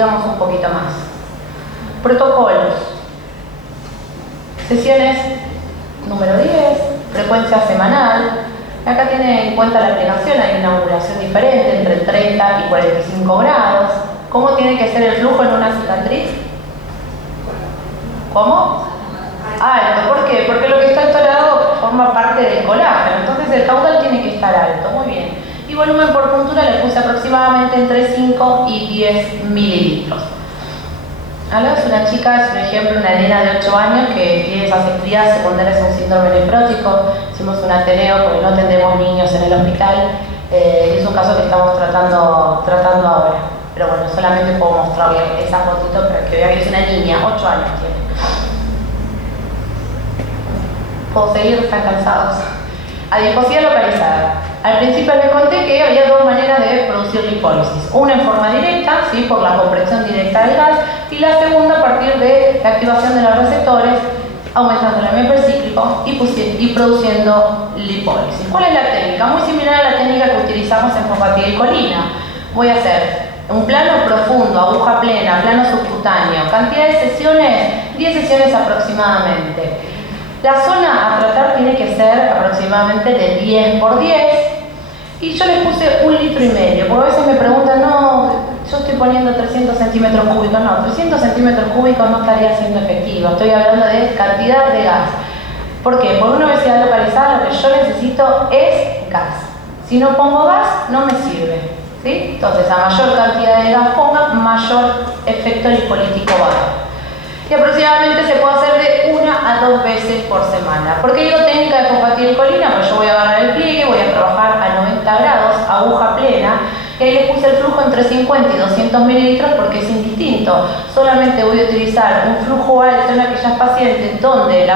sigamos un poquito más. Protocolos. Sesiones número 10, frecuencia semanal. Acá tiene en cuenta la aplicación, hay una angulación diferente entre 30 y 45 grados. ¿Cómo tiene que ser el flujo en una cicatriz? ¿Cómo? Alto. ¿Por qué? Porque lo que está atorado forma parte del colágeno, entonces el caudal tiene que estar alto. Muy bien. Y volumen por puntura le puse aproximadamente entre 5 y 10 mililitros. Ahora es una chica, es un ejemplo, una nena de 8 años que tiene esas estrías secundarias a un síndrome nefrótico. Hicimos un ateneo porque no atendemos niños en el hospital. Es un caso que estamos tratando ahora. Pero bueno, solamente puedo mostrarle esa fotito para que vea que es una niña, 8 años tiene. ¿Puedo seguir? ¿Están cansados? Adiposidad localizada. Al principio les conté que había dos maneras de producir lipólisis. Una en forma directa, ¿sí? Por la compresión directa del gas, y la segunda a partir de la activación de los receptores, aumentando el AMP cíclico y produciendo lipólisis. ¿Cuál es la técnica? Muy similar a la técnica que utilizamos en fosfatidilcolina. Voy a hacer un plano profundo, aguja plena, plano subcutáneo. Cantidad de sesiones, 10 sesiones aproximadamente. La zona a tratar tiene que ser aproximadamente de 10 por 10 y yo les puse 1,5 litros, porque a veces me preguntan, no, yo estoy poniendo 300 centímetros cúbicos. No, 300 centímetros cúbicos no estaría siendo efectivo, estoy hablando de cantidad de gas. ¿Por qué? Por una obesidad localizada lo que yo necesito es gas. Si no pongo gas, no me sirve, ¿sí? Entonces, a mayor cantidad de gas ponga, mayor efecto lipolítico va a haber. Y aproximadamente se puede hacer de 1 a 2 veces por semana. ¿Por qué digo técnica de fosfatidilcolina? Pues yo voy a agarrar el pliegue, voy a trabajar a 90 grados, aguja plena, y ahí le puse el flujo entre 50 y 200 mililitros porque es indistinto. Solamente voy a utilizar un flujo alto en aquellas pacientes donde,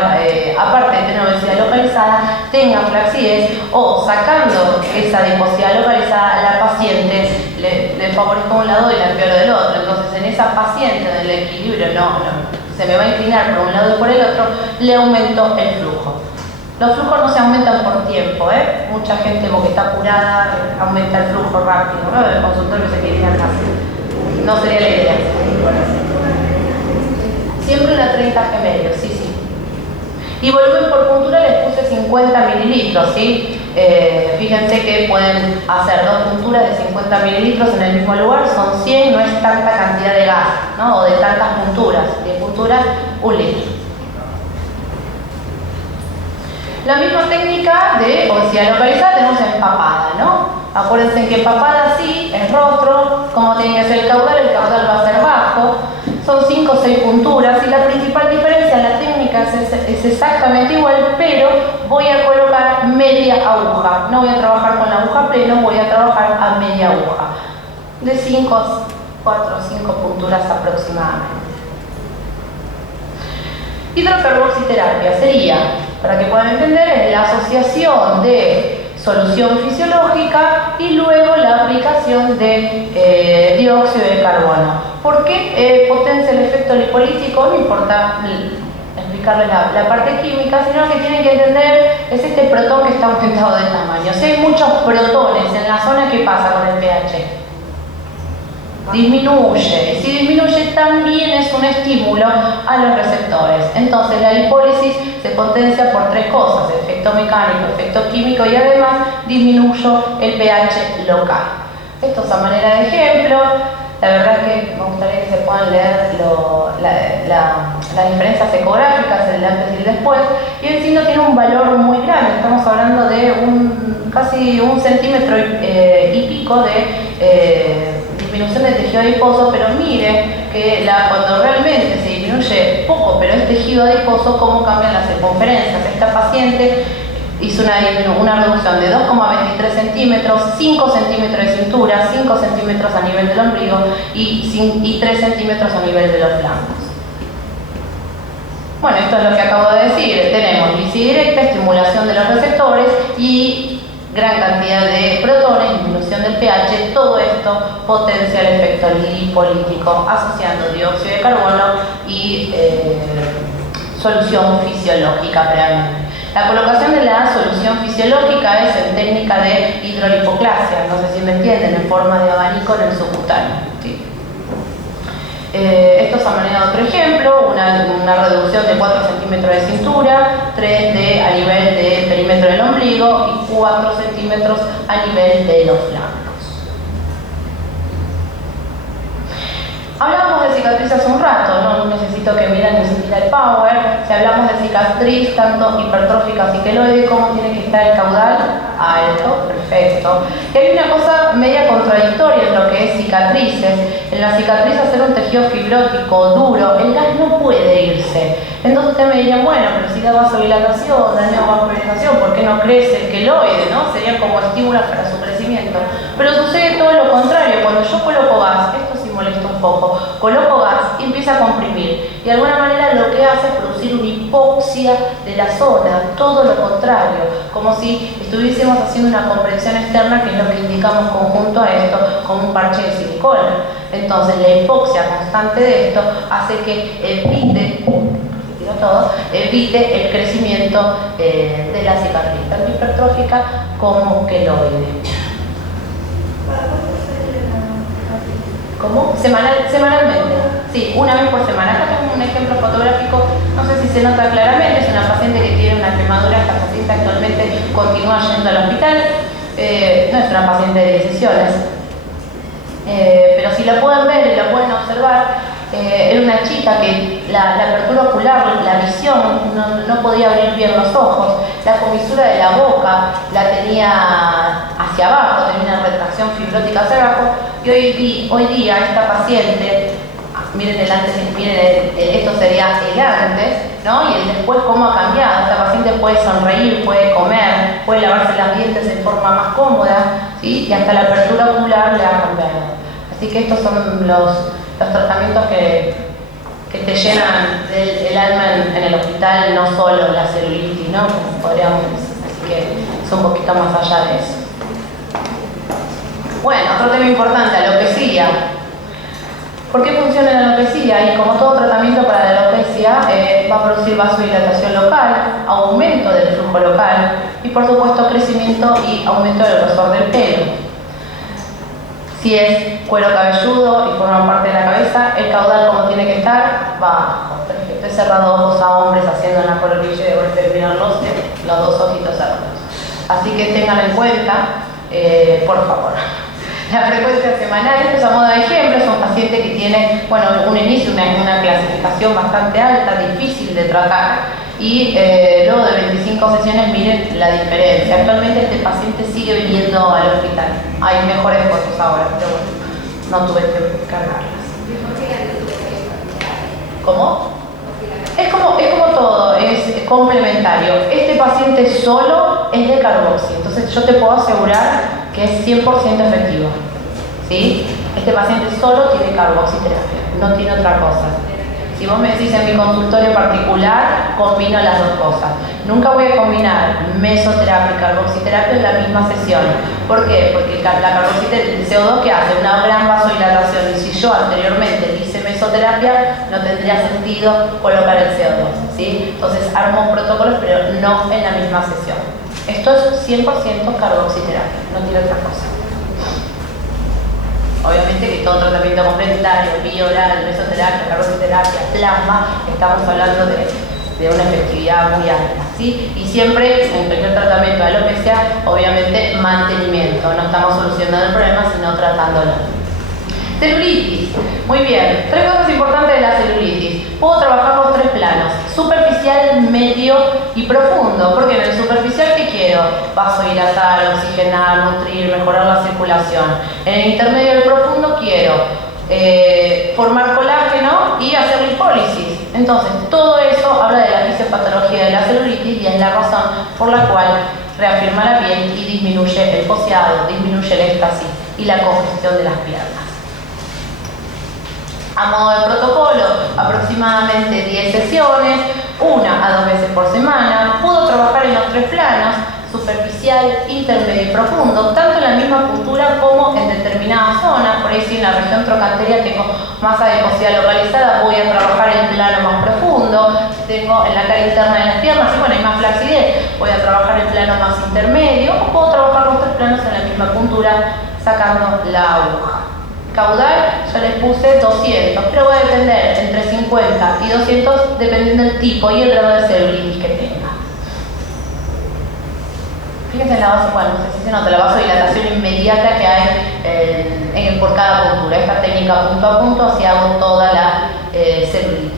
aparte de tener obesidad localizada, tenga flacidez, o sacando esa adiposidad localizada, la paciente le favorezco un lado y la empeoro del otro. Entonces, en esa paciente donde el equilibrio se me va a inclinar por un lado y por el otro, le aumento el flujo. Los flujos no se aumentan por tiempo, Mucha gente porque está apurada aumenta el flujo rápido, ¿no? El consultorio se quiere ir a casa. No sería la idea. Siempre una 30 gemelios, sí. Y volumen por puntura les puse 50 mililitros, ¿sí? Fíjense que pueden hacer 2 punturas de 50 mililitros en el mismo lugar, son 100, no es tanta cantidad de gas, ¿no? O de tantas punturas. 10 punturas, 1 litro. La misma técnica de obesidad localizada tenemos empapada, ¿no? Acuérdense que empapada sí, el rostro, como tiene que ser el caudal va a ser bajo, son 5 o 6 punturas y la principal diferencia, la técnica es exactamente igual, pero voy a colocar media aguja, no voy a trabajar con la aguja plena, voy a trabajar a media aguja, de 4 o 5 punturas aproximadamente. Hidrocarboxiterapia sería, para que puedan entender, es la asociación de solución fisiológica y luego la aplicación de dióxido de carbono. ¿Por qué potencia el efecto lipolítico? No importa explicarles la parte química, sino que tienen que entender es este protón que está aumentado de tamaño. Si hay muchos protones en la zona, ¿qué pasa con el pH? Disminuye, y si disminuye también es un estímulo a los receptores. Entonces la lipólisis se potencia por 3 cosas: efecto mecánico, efecto químico y además disminuyo el pH local. Esto es a manera de ejemplo. La verdad es que me gustaría que se puedan leer las diferencias ecográficas, el antes y el después, y el signo tiene un valor muy grande. Estamos hablando de casi 1 centímetro y pico de disminución del tejido adiposo, pero mire que cuando realmente se disminuye poco, pero es tejido adiposo, cómo cambian las circunferencias. Esta paciente hizo una reducción de 2,23 centímetros, 5 centímetros de cintura, 5 centímetros a nivel del ombligo y 3 centímetros a nivel de los flancos. Bueno, esto es lo que acabo de decir. Tenemos lisis directa, estimulación de los receptores y gran cantidad de protones, disminución del pH. Todo esto potencia el efecto lipolítico asociando dióxido de carbono y solución fisiológica previamente. La colocación de la solución fisiológica es en técnica de hidrolipoclasia, no sé si me entienden, en forma de abanico en el subcutáneo. ¿Sí? Esto a manera de otro ejemplo, una reducción de 4 centímetros de cintura, 3 a nivel del perímetro del ombligo y 4 centímetros a nivel de los flancos. Hablamos de cicatriz hace un rato, no necesito que miren ni siquiera el power. Si hablamos de cicatriz, tanto hipertrófica cicloide, ¿cómo tiene que estar el caudal? Alto, perfecto. Y hay una cosa media contradictoria en lo que es cicatrices. En la cicatriz, hacer un tejido fibrótico duro, el gas no puede irse. Entonces ustedes me dirían, bueno, pero si da vasodilatación, da neovascularización, ¿por qué no crece el queloide, no? Sería como estímulos para su crecimiento. Pero sucede todo lo contrario. Cuando yo coloco gas, esto sí molesta un poco, coloco gas y empieza a comprimir. Y de alguna manera lo que hace es producir una hipoxia de la zona, todo lo contrario, como si estuviésemos haciendo una compresión externa, que es lo que indicamos conjunto a esto, con un parche de silicona. Entonces la hipoxia constante de esto hace que evite el crecimiento de la cicatriz, tanto hipertrófica como queloide. ¿Cómo? Semanalmente. Sí, una vez por semana. Acá tengo un ejemplo fotográfico, no sé si se nota claramente, es una paciente que tiene una quemadura, esta paciente actualmente continúa yendo al hospital, no es una paciente de decisiones, pero si la pueden ver y la pueden observar, era una chica que la apertura ocular, la visión, no podía abrir bien los ojos, la comisura de la boca la tenía hacia abajo, tenía una retracción fibrótica hacia abajo, y hoy día esta paciente, miren el antes, miren esto sería el antes, ¿no? Y el después cómo ha cambiado. Esta paciente puede sonreír, puede comer, puede lavarse los dientes en forma más cómoda, ¿sí? Y hasta la apertura ocular le ha cambiado. Así que estos son los tratamientos que te llenan el alma en el hospital, no solo la celulitis, ¿no? Como podríamos decir. Así que es un poquito más allá de eso. Bueno, otro tema importante, alopecia. ¿Por qué funciona la alopecia? Y como todo tratamiento para la alopecia, va a producir vasodilatación local, aumento del flujo local y por supuesto crecimiento y aumento del grosor del pelo. Si es cuero cabelludo y forma parte de la cabeza, el caudal como tiene que estar, bajo. Perfecto. He cerrado ojos a hombres haciendo una coronilla de golpe de mirarlos, los dos ojitos cerrados. Así que tengan en cuenta, por favor. La frecuencia semanal, esto es a modo de ejemplo, es un paciente que tiene, bueno, un inicio, una clasificación bastante alta, difícil de tratar, y luego de 25 sesiones miren la diferencia. Actualmente este paciente sigue viniendo al hospital. Hay mejores fotos ahora, pero bueno, no tuve que cargarlas. ¿Cómo? Es como todo, es complementario. Este paciente solo es de carboxi, entonces yo te puedo asegurar que es 100% efectivo, ¿sí? Este paciente solo tiene carboxiterapia, no tiene otra cosa. Si vos me decís en mi consultorio particular, combino las dos cosas. Nunca voy a combinar mesoterapia y carboxiterapia en la misma sesión. ¿Por qué? Porque la carboxiterapia, el CO2 que hace una gran vasodilatación, y si yo anteriormente hice mesoterapia, no tendría sentido colocar el CO2, ¿sí? Entonces armo protocolos, pero no en la misma sesión. Esto es 100% carboxiterapia, no tiene otra cosa. Obviamente que todo tratamiento complementario, vía oral, mesoterapia, carboxiterapia, plasma, estamos hablando de una efectividad muy alta, ¿sí? Y siempre, en cualquier tratamiento de alopecia, obviamente mantenimiento. No estamos solucionando el problema, sino tratándolo. Celulitis. Muy bien. 3 cosas importantes de la celulitis. Puedo trabajar los 3 planos: superficial, medio y profundo. Porque en el superficial, ¿qué quiero? Vasodilatar, oxigenar, nutrir, mejorar la circulación. En el intermedio y el profundo quiero formar colágeno y hacer lipólisis. Entonces, todo eso habla de la fisiopatología de la celulitis y es la razón por la cual reafirma la piel y disminuye el poseado, disminuye el éxtasis y la congestión de las piernas. A modo de protocolo, aproximadamente 10 sesiones, 1 a 2 veces por semana. Puedo trabajar en los 3 planos: superficial, intermedio y profundo, tanto en la misma puntura como en determinadas zonas. Por ahí, si en la región trocanteria tengo masa adiposa localizada, voy a trabajar el plano más profundo. Si tengo en la cara interna de las piernas, y bueno, hay más flacidez, voy a trabajar el plano más intermedio, o puedo trabajar los 3 planos en la misma puntura sacando la aguja. Caudal, yo les puse 200, pero voy a depender entre 50 y 200 dependiendo del tipo y el grado de celulitis que tenga. Fíjense en la bueno, no sé si se nota la vasodilatación inmediata que hay por cada puntura. Esta técnica punto a punto, así hago toda la celulitis.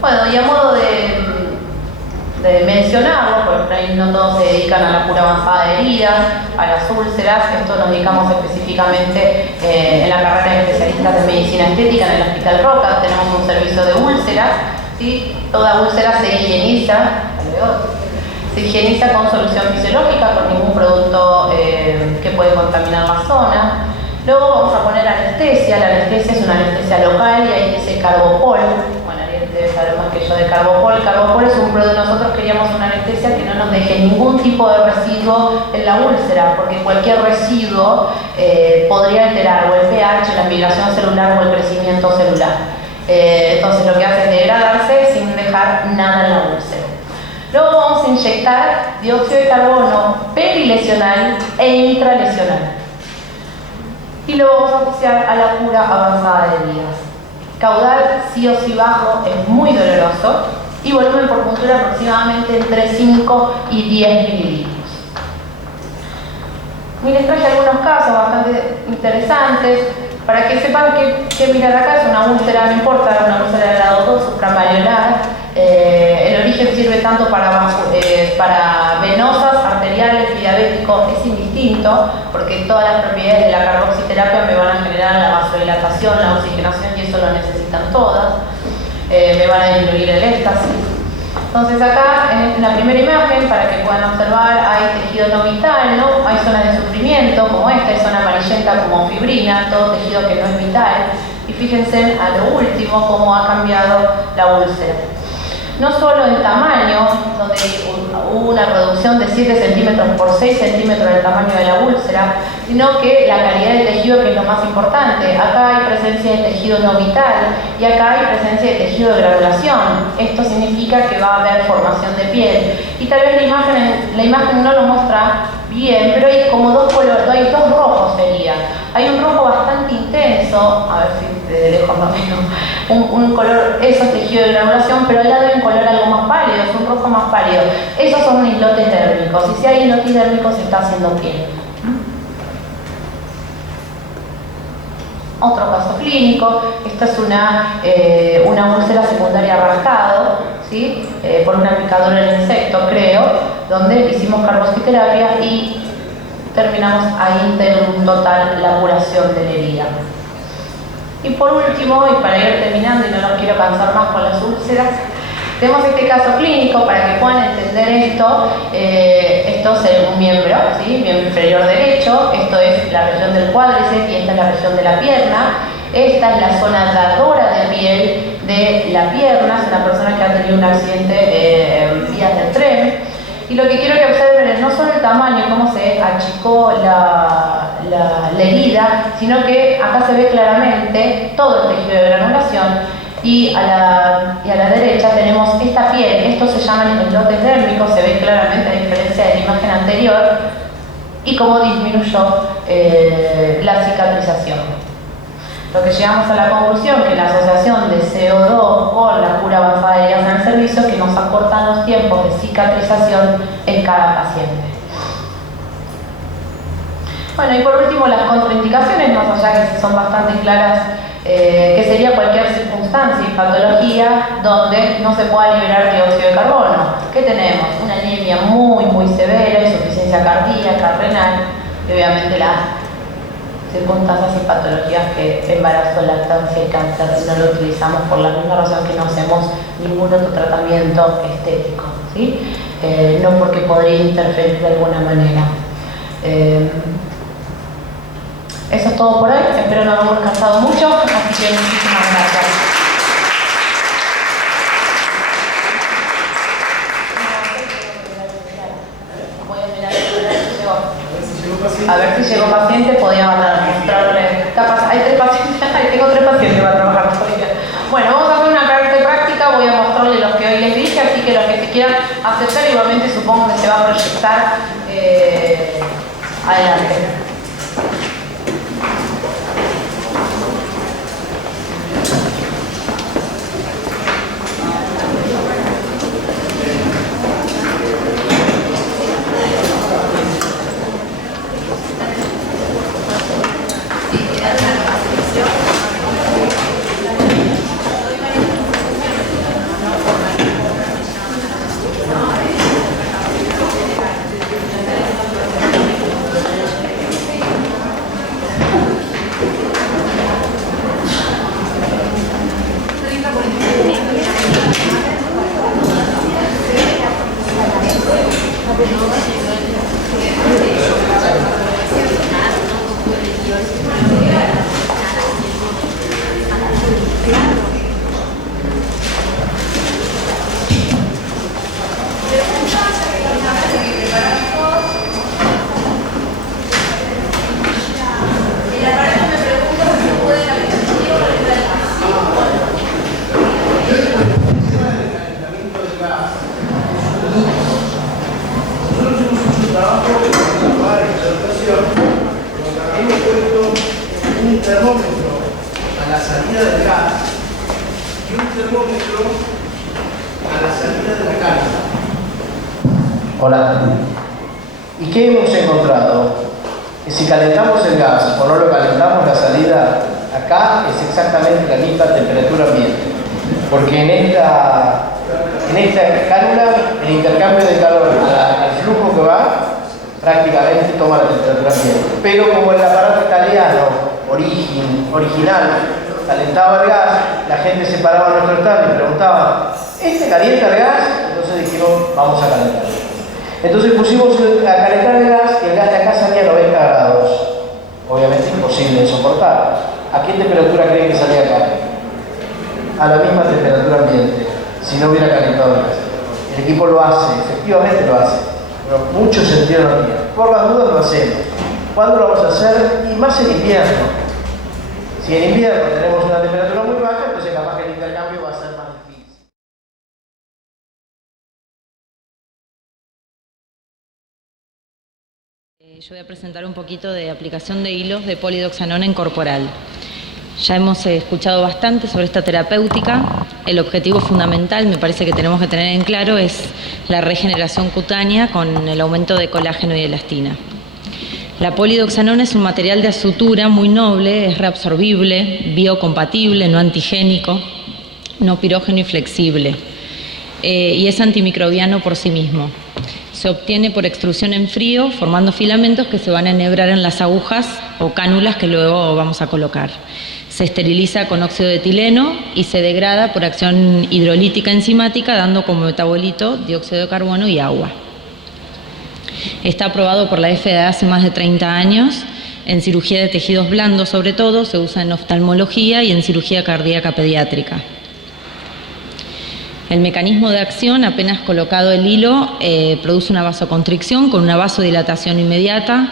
Bueno, y a modo de mencionarlo, porque ahí no todos se dedican a la cura avanzada de heridas, a las úlceras, esto nos dedicamos específicamente en la carrera de especialistas de medicina estética en el Hospital Roca. Tenemos un servicio de úlceras, ¿sí? Toda úlcera se higieniza con solución fisiológica, con ningún producto que puede contaminar la zona. Luego vamos a poner anestesia. La anestesia es una anestesia local y ahí dice Carbopol. Bueno, alguien debe saber más que yo de Carbopol. Carbopol es un producto, nosotros queríamos una anestesia que no nos deje ningún tipo de residuo en la úlcera, porque cualquier residuo podría alterar o el pH, la migración celular o el crecimiento celular. Entonces lo que hace es degradarse sin dejar nada en la úlcera. Luego vamos a inyectar dióxido de carbono perilesional e intralesional. Y luego vamos a asociar a la cura avanzada de heridas. Caudal sí o sí bajo, es muy doloroso, y volumen por puntura aproximadamente entre 5 y 10 mililitros. Les traje algunos casos bastante interesantes para que sepan que mirar acá es una úlcera, no importa, una úlcera de grado 2 supramalleolar. El origen sirve tanto para venosas, arteriales y diabéticos, es indistinto, porque todas las propiedades de la carboxiterapia me van a generar la vasodilatación, la oxigenación, y eso lo necesitan todas. Me van a disminuir el éxtasis. Entonces acá, en la primera imagen, para que puedan observar, hay tejido no vital, ¿no? Hay zonas de sufrimiento, como esta, hay zona amarillenta como fibrina, todo tejido que no es vital. Y fíjense a lo último cómo ha cambiado la úlcera. No solo en tamaño, donde hubo una reducción de 7 centímetros por 6 centímetros del tamaño de la úlcera, sino que la calidad del tejido, que es lo más importante. Acá hay presencia de tejido no vital y acá hay presencia de tejido de granulación. Esto significa que va a haber formación de piel. Y tal vez la imagen no lo muestra bien, pero hay como dos colores, hay dos rojos sería. Hay un rojo bastante intenso, a ver si de lejos no veo, un color, eso es tejido de granulación, pero al lado hay un color algo más pálido, es un rojo más pálido. Esos son islotes dérmicos, y si hay islotes dérmicos se está haciendo piel. Otro caso clínico, esta es una úlcera secundaria rascado, ¿sí? Por una picadura del insecto, creo, donde hicimos carboxiterapia y terminamos ahí de un total la curación de la herida. Y por último, y para ir terminando y no los quiero cansar más con las úlceras, tenemos este caso clínico para que puedan entender esto. Esto es un miembro, ¿sí? Miembro inferior derecho, esto es la región del cuádriceps y esta es la región de la pierna. Esta es la zona dadora de piel de la pierna, es una persona que ha tenido un accidente en vías del tren. Y lo que quiero que observen es no solo el tamaño, cómo se achicó la herida, sino que acá se ve claramente todo el tejido de granulación. Y a la derecha tenemos esta piel, estos se llaman islotes dérmicos, se ve claramente a diferencia de la imagen anterior, y cómo disminuyó la cicatrización. Lo que llegamos a la conclusión que la asociación de CO2 con la cura avanzada de heridas en el servicio es que nos acortan los tiempos de cicatrización en cada paciente. Bueno, y por último las contraindicaciones, más allá que son bastante claras, que sería cualquier circunstancia y patología donde no se pueda liberar dióxido de carbono. ¿Qué tenemos? Una anemia muy severa, insuficiencia cardíaca, renal, y obviamente las circunstancias y patologías que embarazo, lactancia y cáncer no lo utilizamos por la misma razón que no hacemos ningún otro tratamiento estético, ¿sí? No porque podría interferir de alguna manera. Eso es todo por hoy, espero no habernos cansado mucho, así que muchísimas gracias. Voy a mirar si llegó. A ver si llegó paciente, podía mostrarle. Hay 3 pacientes, tengo 3 pacientes para trabajar por día. Bueno, vamos a hacer una parte práctica, voy a mostrarles los que hoy les dije, así que los que se quieran aceptar igualmente supongo que se va a proyectar adelante. Hemos puesto un termómetro a la salida del gas y un termómetro a la salida de la cámara. Hola. ¿Y qué hemos encontrado? Que si calentamos el gas o no lo calentamos, la salida acá es exactamente la misma temperatura ambiente. Porque en esta cánula el intercambio de calor al flujo que va prácticamente toma la temperatura ambiente. Pero como el aparato italiano original calentaba el gas, la gente se paraba en nuestro stand y preguntaba, ¿este calienta el gas? Entonces dijimos, vamos a calentar. Entonces pusimos a calentar el gas y el gas de acá salía a 90 grados. Obviamente imposible de soportar. ¿A qué temperatura creen que salía acá? A la misma temperatura ambiente, si no hubiera calentado el gas. El equipo lo hace, efectivamente lo hace, pero mucho sentido no tiene. Por las dudas lo hacemos. ¿Cuándo lo vamos a hacer? Y más en invierno. Si en invierno tenemos una temperatura muy baja, entonces capaz que el intercambio va a ser más difícil. Yo voy a presentar un poquito de aplicación de hilos de polidoxanón en corporal. Ya hemos escuchado bastante sobre esta terapéutica. El objetivo fundamental, me parece que tenemos que tener en claro, es la regeneración cutánea con el aumento de colágeno y elastina. La polidoxanón es un material de sutura muy noble, es reabsorbible, biocompatible, no antigénico, no pirógeno y flexible. Y es antimicrobiano por sí mismo. Se obtiene por extrusión en frío, formando filamentos que se van a enhebrar en las agujas o cánulas que luego vamos a colocar. Se esteriliza con óxido de etileno y se degrada por acción hidrolítica enzimática, dando como metabolito dióxido de carbono y agua. Está aprobado por la FDA hace más de 30 años. En cirugía de tejidos blandos, sobre todo, se usa en oftalmología y en cirugía cardíaca pediátrica. El mecanismo de acción, apenas colocado el hilo, produce una vasoconstricción con una vasodilatación inmediata,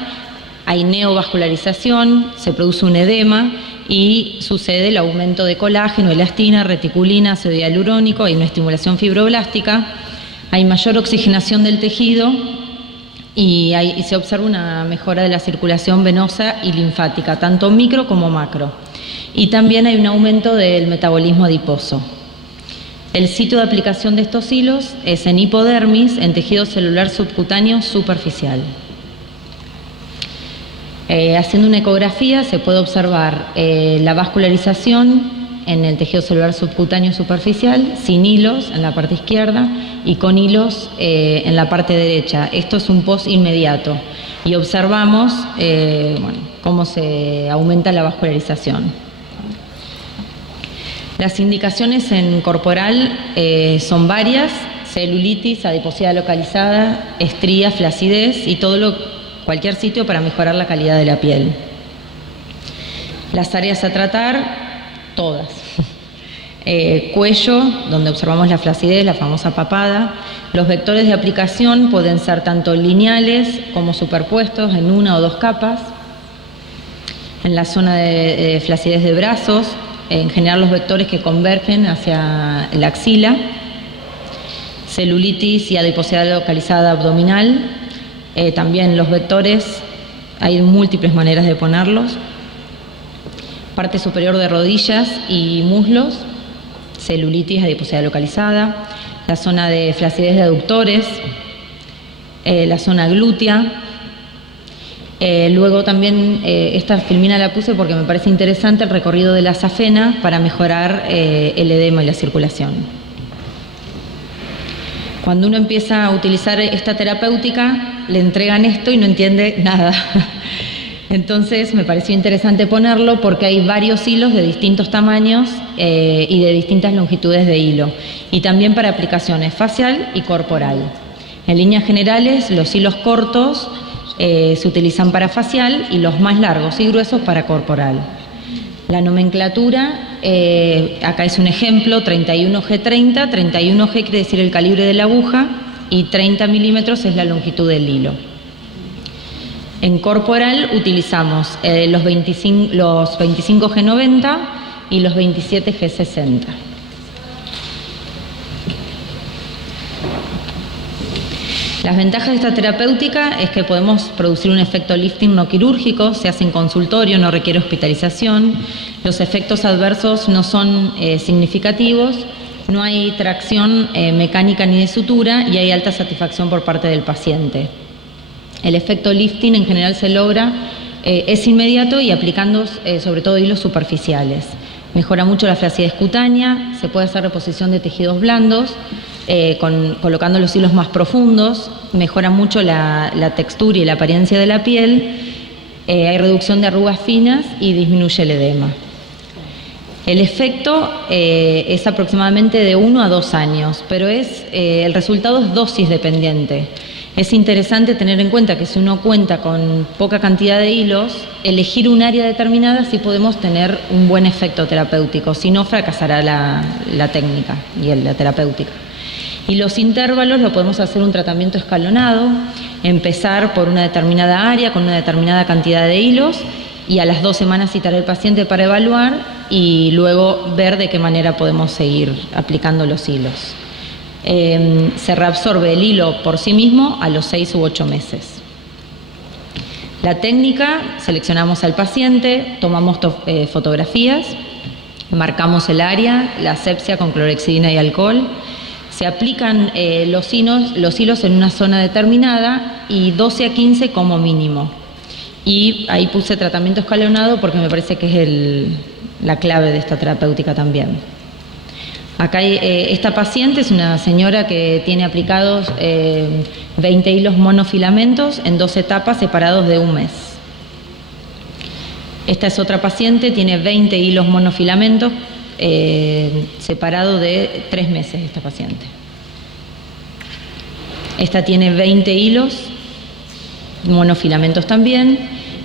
hay neovascularización, se produce un edema y sucede el aumento de colágeno, elastina, reticulina, ácido hialurónico, hay una estimulación fibroblástica, hay mayor oxigenación del tejido y se observa una mejora de la circulación venosa y linfática, tanto micro como macro. Y también hay un aumento del metabolismo adiposo. El sitio de aplicación de estos hilos es en hipodermis, en tejido celular subcutáneo superficial. Haciendo una ecografía se puede observar la vascularización en el tejido celular subcutáneo superficial, sin hilos en la parte izquierda y con hilos en la parte derecha. Esto es un post inmediato y observamos cómo se aumenta la vascularización. Las indicaciones en corporal son varias: celulitis, adiposidad localizada, estrías, flacidez y cualquier sitio para mejorar la calidad de la piel. Las áreas a tratar, todas. Cuello, donde observamos la flacidez, la famosa papada. Los vectores de aplicación pueden ser tanto lineales como superpuestos en una o dos capas. En la zona de flacidez de brazos, en general los vectores que convergen hacia la axila. Celulitis y adiposidad localizada abdominal. También los vectores, hay múltiples maneras de ponerlos. Parte superior de rodillas y muslos, celulitis, adiposidad localizada. La zona de flacidez de aductores, la zona glútea. Luego también esta filmina la puse porque me parece interesante el recorrido de la safena para mejorar el edema y la circulación. Cuando uno empieza a utilizar esta terapéutica, le entregan esto y no entiende nada. Entonces me pareció interesante ponerlo porque hay varios hilos de distintos tamaños y de distintas longitudes de hilo. Y también para aplicaciones facial y corporal. En líneas generales, los hilos cortos se utilizan para facial y los más largos y gruesos para corporal. La nomenclatura, acá es un ejemplo, 31G30, 31G quiere decir el calibre de la aguja y 30 milímetros es la longitud del hilo. En corporal utilizamos los 25G90 y los 27G60. Las ventajas de esta terapéutica es que podemos producir un efecto lifting no quirúrgico, se hace en consultorio, no requiere hospitalización, los efectos adversos no son significativos, no hay tracción mecánica ni de sutura y hay alta satisfacción por parte del paciente. El efecto lifting en general se logra, es inmediato y aplicando sobre todo hilos superficiales. Mejora mucho la flacidez cutánea, se puede hacer reposición de tejidos blandos, colocando los hilos más profundos, mejora mucho la textura y la apariencia de la piel, hay reducción de arrugas finas y disminuye el edema. El efecto es aproximadamente de 1 a 2 años, pero el resultado es dosis dependiente. Es interesante tener en cuenta que si uno cuenta con poca cantidad de hilos, elegir un área determinada sí podemos tener un buen efecto terapéutico, si no fracasará la técnica y la terapéutica. Y los intervalos lo podemos hacer un tratamiento escalonado, empezar por una determinada área con una determinada cantidad de hilos y a las 2 semanas citar al paciente para evaluar y luego ver de qué manera podemos seguir aplicando los hilos. Se reabsorbe el hilo por sí mismo a los 6 u 8 meses. La técnica, seleccionamos al paciente, tomamos fotografías, marcamos el área, la asepsia con clorhexidina y alcohol, se aplican los hilos en una zona determinada y 12 a 15 como mínimo. Y ahí puse tratamiento escalonado porque me parece que es la clave de esta terapéutica también. Acá esta paciente es una señora que tiene aplicados 20 hilos monofilamentos en 2 etapas separados de 1 mes. Esta es otra paciente, tiene 20 hilos monofilamentos separado de 3 meses esta paciente. Esta tiene 20 hilos monofilamentos también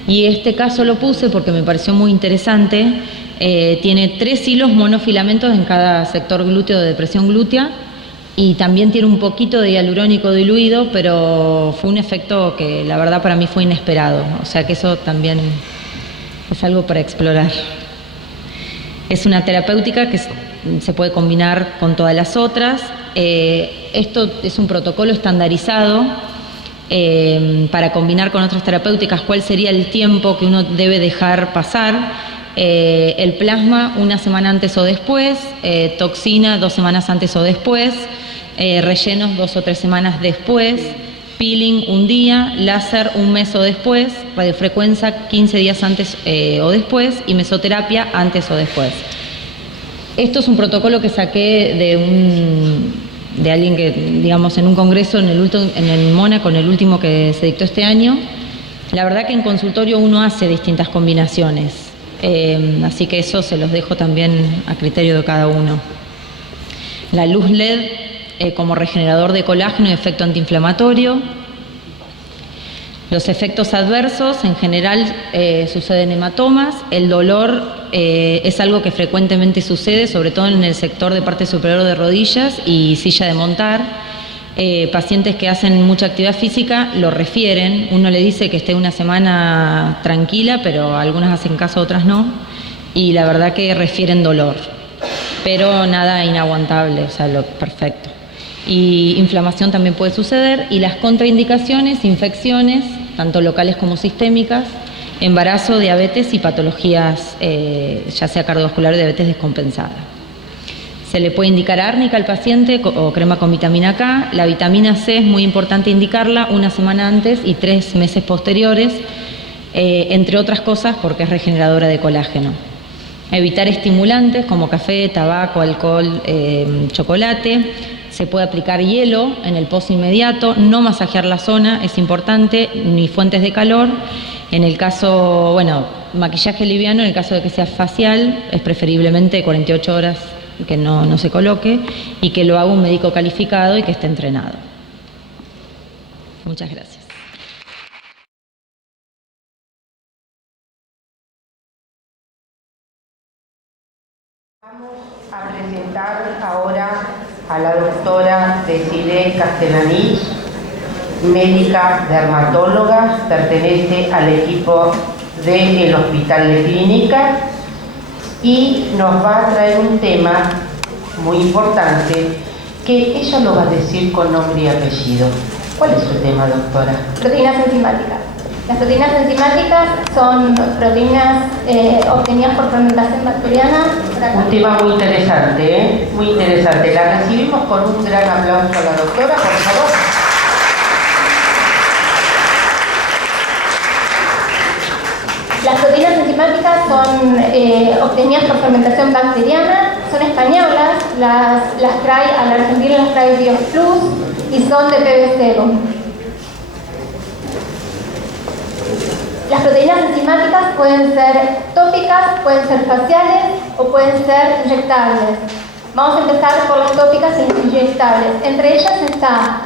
y este caso lo puse porque me pareció muy interesante. Tiene 3 hilos monofilamentos en cada sector glúteo de depresión glútea y también tiene un poquito de hialurónico diluido, pero fue un efecto que la verdad para mí fue inesperado, o sea que eso también es algo para explorar. Es una terapéutica que se puede combinar con todas las otras. Esto es un protocolo estandarizado para combinar con otras terapéuticas. ¿Cuál sería el tiempo que uno debe dejar pasar? El plasma 1 semana antes o después, toxina 2 semanas antes o después, rellenos 2 o 3 semanas después, peeling 1 día, láser 1 mes o después, radiofrecuencia 15 días antes o después y mesoterapia antes o después. Esto es un protocolo que saqué de alguien que, digamos, en un congreso en el Mónaco, en el último que se dictó este año. La verdad que en consultorio uno hace distintas combinaciones. Así que eso se los dejo también a criterio de cada uno. La luz LED como regenerador de colágeno y efecto antiinflamatorio. Los efectos adversos en general suceden en hematomas. El dolor es algo que frecuentemente sucede, sobre todo en el sector de parte superior de rodillas y silla de montar. Pacientes que hacen mucha actividad física lo refieren, uno le dice que esté 1 semana tranquila, pero algunas hacen caso, otras no, y la verdad que refieren dolor, pero nada inaguantable, o sea, lo perfecto. Y inflamación también puede suceder, y las contraindicaciones, infecciones, tanto locales como sistémicas, embarazo, diabetes y patologías, ya sea cardiovascular o diabetes descompensada. Se le puede indicar árnica al paciente o crema con vitamina K. La vitamina C es muy importante indicarla 1 semana antes y 3 meses posteriores, entre otras cosas porque es regeneradora de colágeno. Evitar estimulantes como café, tabaco, alcohol, chocolate. Se puede aplicar hielo en el post inmediato, no masajear la zona, es importante, ni fuentes de calor. En el caso, maquillaje liviano, en el caso de que sea facial, es preferiblemente 48 horas que no se coloque y que lo haga un médico calificado y que esté entrenado. Muchas gracias. Vamos a presentar ahora a la doctora Desiree Castellanich, médica dermatóloga, pertenece al equipo del Hospital de Clínica y nos va a traer un tema muy importante que ella lo va a decir con nombre y apellido. ¿Cuál es su tema, doctora? Proteínas enzimáticas. Las proteínas enzimáticas son proteínas obtenidas por fermentación bacteriana. Un tema muy interesante, ¿eh? Muy interesante. La recibimos con un gran aplauso a la doctora, por favor. Las proteínas enzimáticas son obtenidas por fermentación bacteriana, son españolas, las trae a la Argentina, las trae BioPlus y son de PB0. Las proteínas enzimáticas pueden ser tópicas, pueden ser faciales o pueden ser inyectables. Vamos a empezar por las tópicas e inyectables. Entre ellas está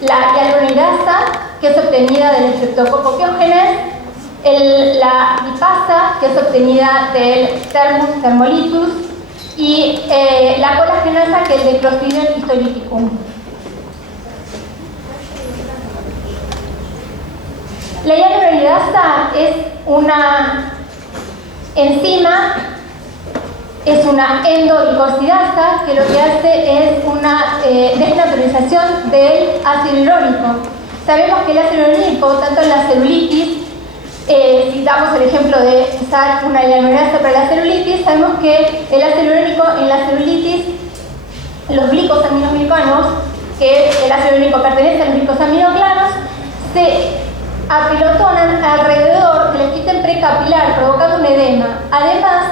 la hialuronidasa, que es obtenida del Streptococcus pyogenes, la lipasa, que es obtenida del Thermus thermolyticus, y la colagenasa, que es del Clostridium histolyticum. La hialuronidasa es una enzima, es una endoglucosidasa que lo que hace es una desnaturalización del ácido hialurónico. Sabemos que el ácido hialurónico, tanto en la celulitis, si damos el ejemplo de usar una hialuronidasa para la celulitis, sabemos que el ácido hialurónico en la celulitis, los glicosaminoglicanos, que el ácido hialurónico pertenece a los glicosaminoglicanos, se apelotonan alrededor del esquiste precapilar, provocando un edema. Además,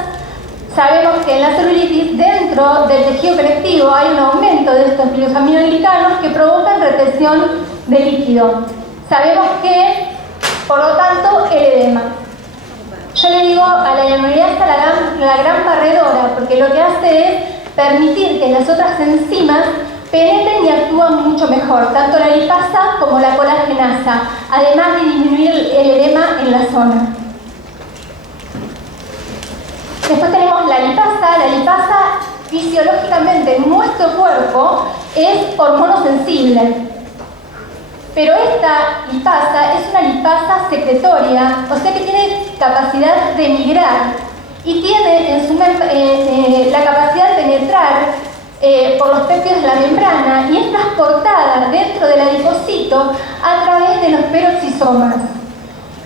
sabemos que en la celulitis, dentro del tejido conectivo, hay un aumento de estos glicosaminoglicanos que provocan retención de líquido. Sabemos que, por lo tanto, el edema. Yo le digo a la hialuronidasa la gran barredora, porque lo que hace es permitir que las otras enzimas penetren y actúan mucho mejor, tanto la lipasa como la colagenasa, además de disminuir el edema en la zona. Después tenemos la lipasa. La lipasa, fisiológicamente, en nuestro cuerpo es hormono sensible. Pero esta lipasa es una lipasa secretoria, o sea que tiene capacidad de migrar y tiene en su la capacidad de penetrar por los péptidos de la membrana y es transportada dentro del adipocito a través de los peroxisomas.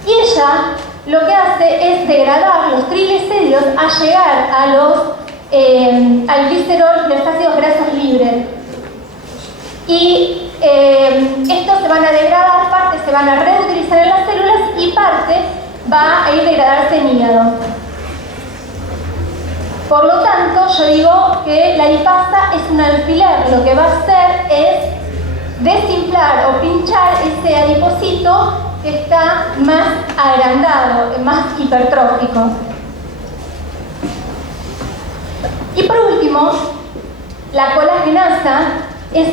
Y ella lo que hace es degradar los triglicéridos a llegar a al glicerol y los ácidos grasos libres. Y estos se van a degradar, parte se van a reutilizar en las células y parte va a ir degradarse en hígado. Por lo tanto, yo digo que la lipasa es un alfiler. Lo que va a hacer es desinflar o pinchar ese adipocito que está más agrandado, más hipertrófico. Y por último, la colagenasa es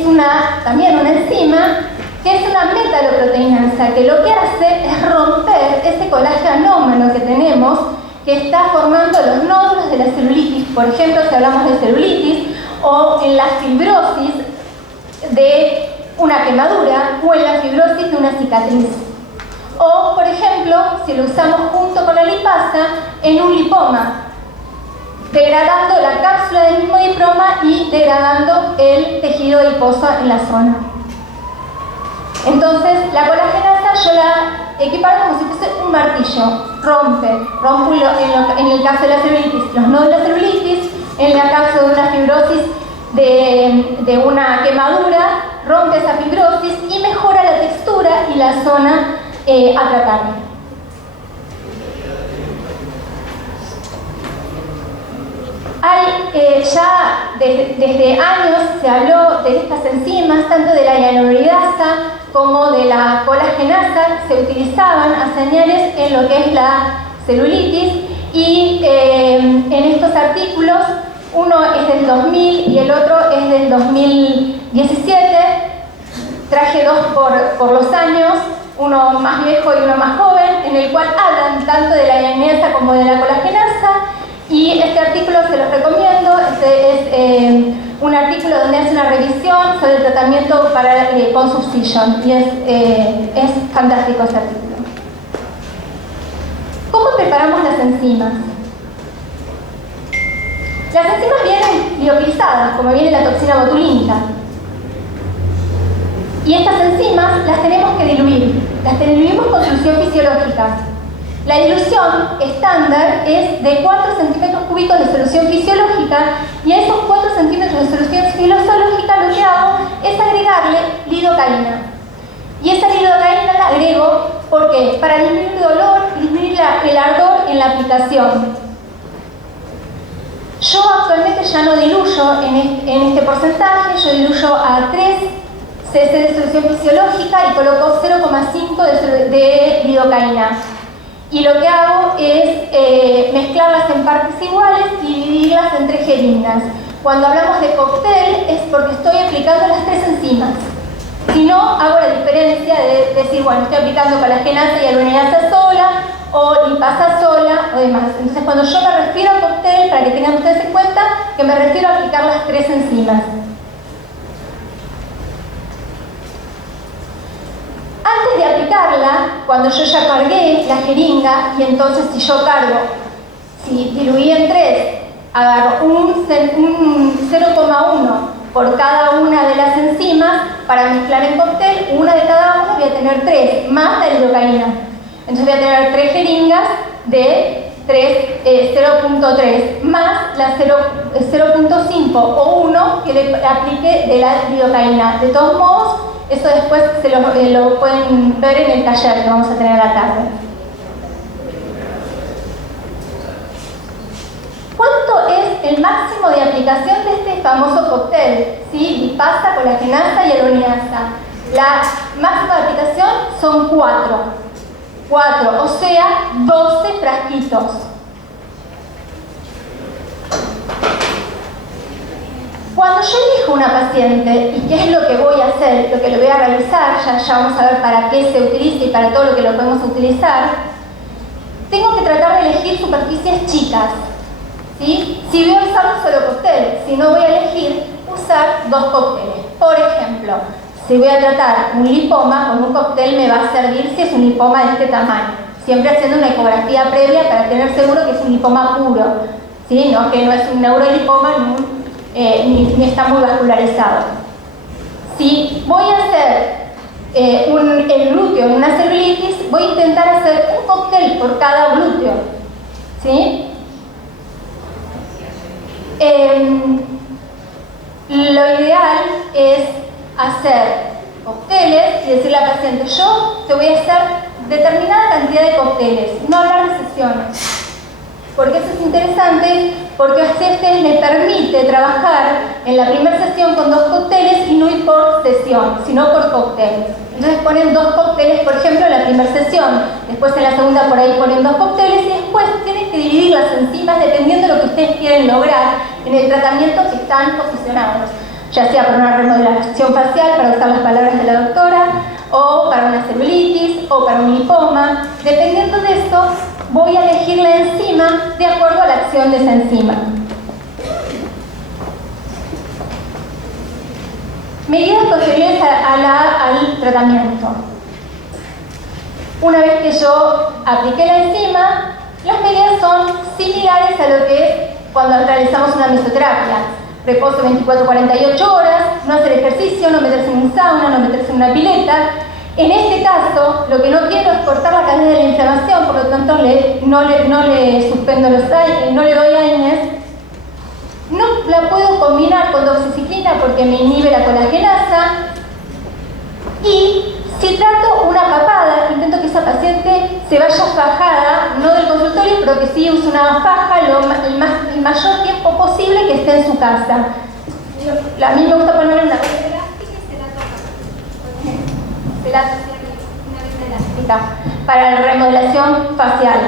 también una enzima que es una metaloproteinasa, que lo que hace es romper ese colágeno anómalo que tenemos, que está formando los nódulos de la celulitis. Por ejemplo, si hablamos de celulitis, o en la fibrosis de una quemadura, o en la fibrosis de una cicatriz. O, por ejemplo, si lo usamos junto con la lipasa, en un lipoma, degradando la cápsula del mismo diploma y degradando el tejido adiposo en la zona. Entonces, la colagenasa yo la equiparo como si fuese un martillo. Rompe en el caso de la celulitis, los nódulos de la celulitis, en el caso de una fibrosis de una quemadura, rompe esa fibrosis y mejora la textura y la zona a tratar. Ya desde años se habló de estas enzimas, tanto de la hialuronidasa como de la colagenasa, se utilizaban a señales en lo que es la celulitis y en estos artículos, uno es del 2000 y el otro es del 2017, traje traje dos por los años, uno más viejo y uno más joven, en el cual hablan tanto de la lineasa como de la colagenasa, y este artículo se los recomiendo. Este es un artículo donde hace una revisión sobre el tratamiento con Subcision, y es fantástico este artículo. ¿Cómo preparamos las enzimas? Las enzimas vienen liofilizadas, como viene la toxina botulínica. Y estas enzimas las tenemos que diluir. Las diluimos con solución fisiológica. La dilución estándar es de 4 centímetros cúbicos de solución fisiológica, y a esos 4 centímetros de solución fisiológica lo que hago es agregarle lidocaína. Y esa lidocaína la agrego, ¿por qué? Para disminuir el dolor y disminuir el ardor en la aplicación. Yo actualmente ya no diluyo en este porcentaje, yo diluyo a 3 cc de solución fisiológica y coloco 0,5 de lidocaína. Y lo que hago es mezclarlas en partes iguales y dividirlas en 3 jeringas. Cuando hablamos de cóctel es porque estoy aplicando las 3 enzimas. Si no, hago la diferencia de decir, bueno, estoy aplicando colagenasa y aluminasa sola, o lipasa sola, o demás. Entonces, cuando yo me refiero a cóctel, para que tengan ustedes en cuenta, que me refiero a aplicar las 3 enzimas. Antes de aplicarla, cuando yo ya cargué la jeringa, y entonces si yo cargo, si diluí en 3, agarro un 0,1 por cada una de las enzimas para mezclar en cóctel, una de cada una, voy a tener 3, más la lidocaína. Entonces voy a tener 3 jeringas de 0,3 más la 0,5 o 1 que le aplique de la lidocaína. De todos modos, eso después lo pueden ver en el taller que vamos a tener a la tarde. ¿Cuánto es el máximo de aplicación de este famoso cóctel? ¿Sí? Lipasa, colagenasa y aluminasa. La máxima de aplicación son 4, o sea, 12 frasquitos. Cuando yo elijo una paciente, y qué es lo que voy a hacer, lo que lo voy a realizar, ya vamos a ver para qué se utiliza y para todo lo que lo podemos utilizar, tengo que tratar de elegir superficies chicas. ¿Sí? Si voy a usar un solo cóctel, si no voy a elegir usar 2 cócteles. Por ejemplo, si voy a tratar un lipoma, con un cóctel me va a servir si es un lipoma de este tamaño. Siempre haciendo una ecografía previa para tener seguro que es un lipoma puro, ¿sí? No, que no es un neurolipoma ni está muy vascularizado. Si voy a hacer el glúteo en una celulitis, voy a intentar hacer un cóctel por cada glúteo, ¿sí? Lo ideal es hacer cócteles y decirle al paciente, yo te voy a hacer determinada cantidad de cócteles, no hablar de sesiones. Porque eso es interesante, porque así a ustedes les permite trabajar en la primera sesión con 2 cócteles y no ir por sesión, sino por cóctel. Entonces ponen 2 cócteles, por ejemplo, en la primera sesión, después en la segunda por ahí ponen 2 cócteles y después tienen que dividir las enzimas dependiendo de lo que ustedes quieren lograr en el tratamiento que están posicionados, ya sea para una remodelación facial, para usar las palabras de la doctora, o para una celulitis, o para un lipoma. Dependiendo de esto, voy a elegir la enzima de acuerdo a la acción de esa enzima. Medidas posteriores al tratamiento. Una vez que yo apliqué la enzima, las medidas son similares a lo que es cuando realizamos una mesoterapia. Reposo 24-48 horas, no hacer ejercicio, no meterse en un sauna, no meterse en una pileta. En este caso, lo que no quiero es cortar la cadena de la inflamación, por lo tanto no le suspendo no le doy AINES. No la puedo combinar con doxiciclina porque me inhibe la colagenasa. Y si trato una papada, intento que esa paciente se vaya fajada, no del consultorio, pero que sí use una faja el mayor tiempo posible que esté en su casa. A mí me gusta ponerle una venda elástica y se la una venda elástica para la remodelación facial.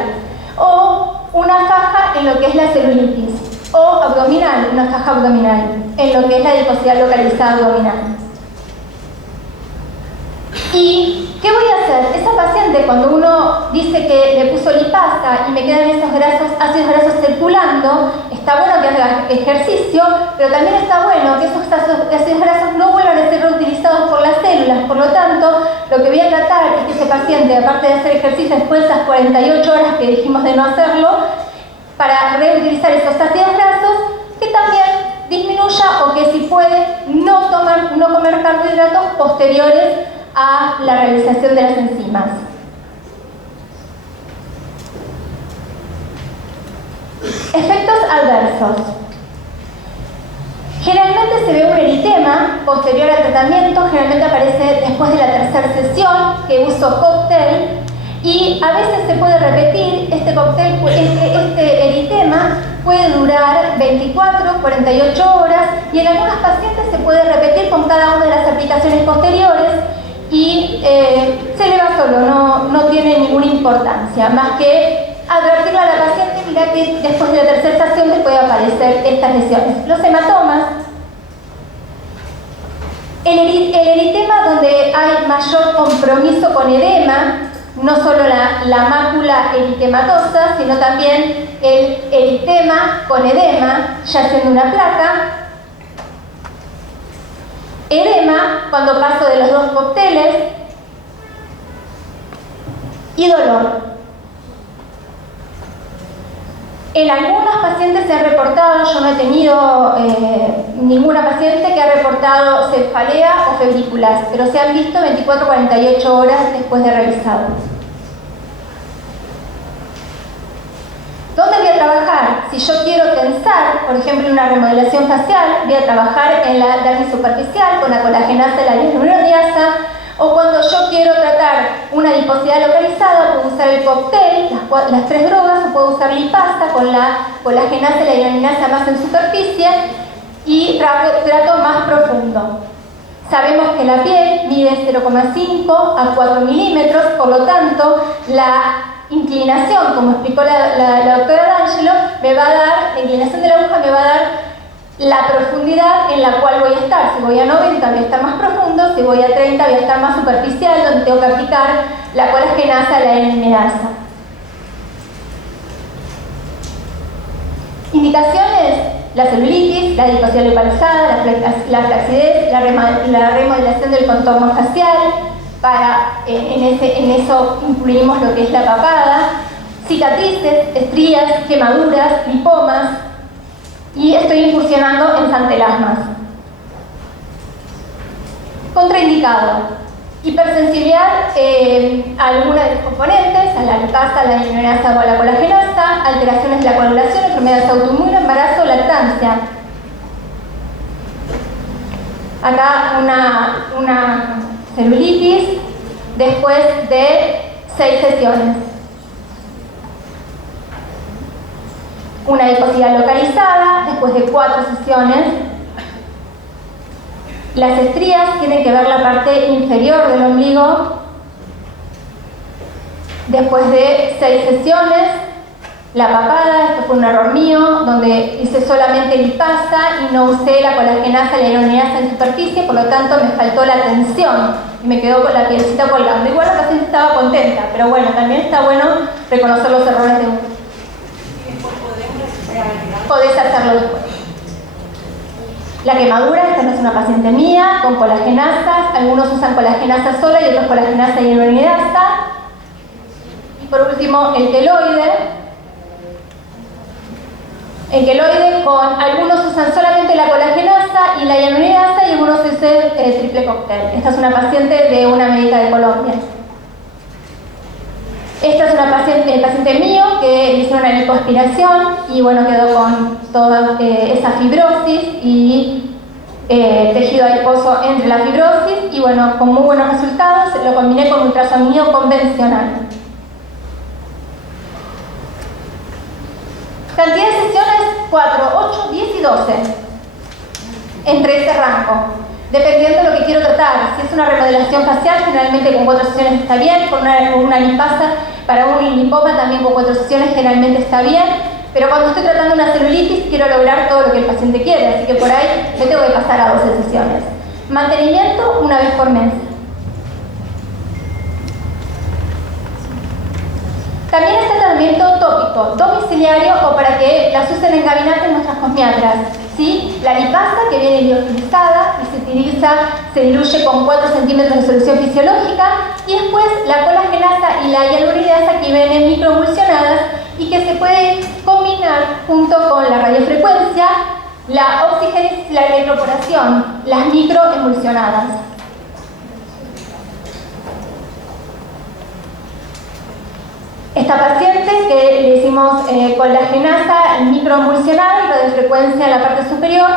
O una faja en lo que es la celulitis. O abdominal, una faja abdominal, en lo que es la adiposidad localizada abdominal. ¿Y qué voy a hacer? Esa paciente, cuando uno dice que le puso lipasa y me quedan esos ácidos grasos circulando, está bueno que haga ejercicio, pero también está bueno que esos ácidos grasos no vuelvan a ser reutilizados por las células. Por lo tanto, lo que voy a tratar es que ese paciente, aparte de hacer ejercicio después de esas 48 horas que dijimos de no hacerlo, para reutilizar esos ácidos grasos, que también disminuya o que si puede no comer carbohidratos posteriores a la realización de las enzimas. Efectos adversos. Generalmente se ve un eritema posterior al tratamiento, generalmente aparece después de la tercera sesión que uso cóctel, y a veces se puede repetir este cóctel, este eritema puede durar 24, 48 horas, y en algunas pacientes se puede repetir con cada una de las aplicaciones posteriores y se eleva solo, no tiene ninguna importancia, más que advertirle a la paciente, mira que después de la tercera sesión te puede aparecer estas lesiones. Los hematomas, el eritema donde hay mayor compromiso con edema, no solo la mácula eritematosa, sino también el eritema con edema, ya siendo una placa. Edema, cuando paso de los dos cócteles. Y dolor. En algunos pacientes se ha reportado, yo no he tenido ninguna paciente que ha reportado cefalea o febrículas, pero se han visto 24-48 horas después de realizado. ¿Dónde voy a trabajar? Si yo quiero tensar, por ejemplo, una remodelación facial, voy a trabajar en la dermis superficial con la colagenasa y la hyaluronidasa, o cuando yo quiero tratar una adiposidad localizada, puedo usar el cóctel, las tres drogas, o puedo usar lipasa con la colagenasa y la hyaluronidasa más en superficie, y trato más profundo. Sabemos que la piel mide 0,5 a 4 milímetros, por lo tanto, la inclinación, como explicó la doctora D'Angelo, me va a dar, la inclinación de la aguja me va a dar la profundidad en la cual voy a estar. Si voy a 90 voy a estar más profundo, si voy a 30 voy a estar más superficial, donde tengo que aplicar la colagenasa, la hyaluronidasa. Indicaciones: la celulitis, la adiposidad localizada, la flacidez, la remodelación del contorno facial. En eso incluimos lo que es la papada, cicatrices, estrías, quemaduras, lipomas, y estoy incursionando en santelasmas. Contraindicado: hipersensibilidad a alguna de los componentes, a la lipasa, a la hyaluronidasa o a la colagenasa, alteraciones de la coagulación, enfermedades autoinmunes, embarazo, lactancia. Acá una celulitis después de 6 sesiones. Una adiposidad localizada después de 4 sesiones. Las estrías tienen que ver la parte inferior del ombligo después de 6 sesiones. La papada, esto fue un error mío, donde hice solamente lipasa y no usé la colagenasa y la hyaluronidasa en superficie, por lo tanto me faltó la tensión y me quedó con la pielcita colgando. Igual la paciente estaba contenta, pero bueno, también está bueno reconocer los errores de uno. Podés hacerlo después. La quemadura, esta no es una paciente mía, con colagenasas, algunos usan colagenasa sola y otros colagenasa y hyaluronidasa. Y por último, el queloide. El queloide, algunos usan solamente la colagenasa y la hyaluronidasa y algunos usan el triple cóctel. Esta es una paciente de una médica de Colombia. Esta es una paciente mío que le hicieron una lipoaspiración y bueno, quedó con toda esa fibrosis y tejido adiposo entre la fibrosis y bueno, con muy buenos resultados. Lo combiné con ultrasonido convencional. Cantidad de sesiones: 4, 8, 10 y 12. Entre ese rango. Dependiendo de lo que quiero tratar. Si es una remodelación facial, generalmente con 4 sesiones está bien. Con una lipasa, para un lipoma también con 4 sesiones generalmente está bien. Pero cuando estoy tratando una celulitis, quiero lograr todo lo que el paciente quiere. Así que por ahí me tengo que pasar a 12 sesiones. Mantenimiento: una vez por mes. costo domiciliario o para que las usen en gabinete nuestras cosmiatras. ¿Sí? La lipasa, que viene liofilizada y se diluye con 4 centímetros de solución fisiológica, y después la colagenasa y la hialuronidasa, que vienen microemulsionadas y que se puede combinar junto con la radiofrecuencia, la oxigénesis y la electroporación, las microemulsionadas. Esta paciente que le hicimos colagenasa microemulsionada y radiofrecuencia en la parte superior,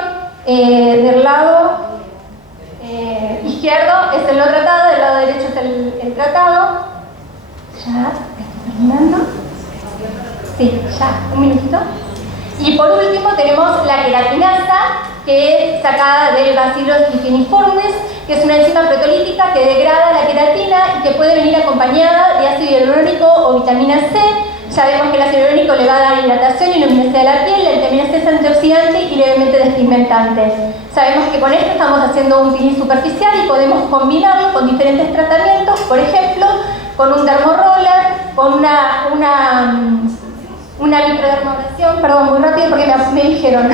del lado izquierdo es el no tratado, del lado derecho es el tratado. Ya, estoy terminando. Sí, ya, un minutito. Y por último tenemos la queratinasa, que es sacada del Bacillus licheniformes, que es una enzima proteolítica que degrada la queratina y que puede venir acompañada de ácido hialurónico o vitamina C. Sabemos que el ácido hialurónico le va a dar hidratación y luminosidad a la piel, la vitamina C es antioxidante y levemente despigmentante. Sabemos que con esto estamos haciendo un peeling superficial y podemos combinarlo con diferentes tratamientos, por ejemplo, con un dermoroller, con una microdermabrasión, perdón, muy rápido porque me dijeron.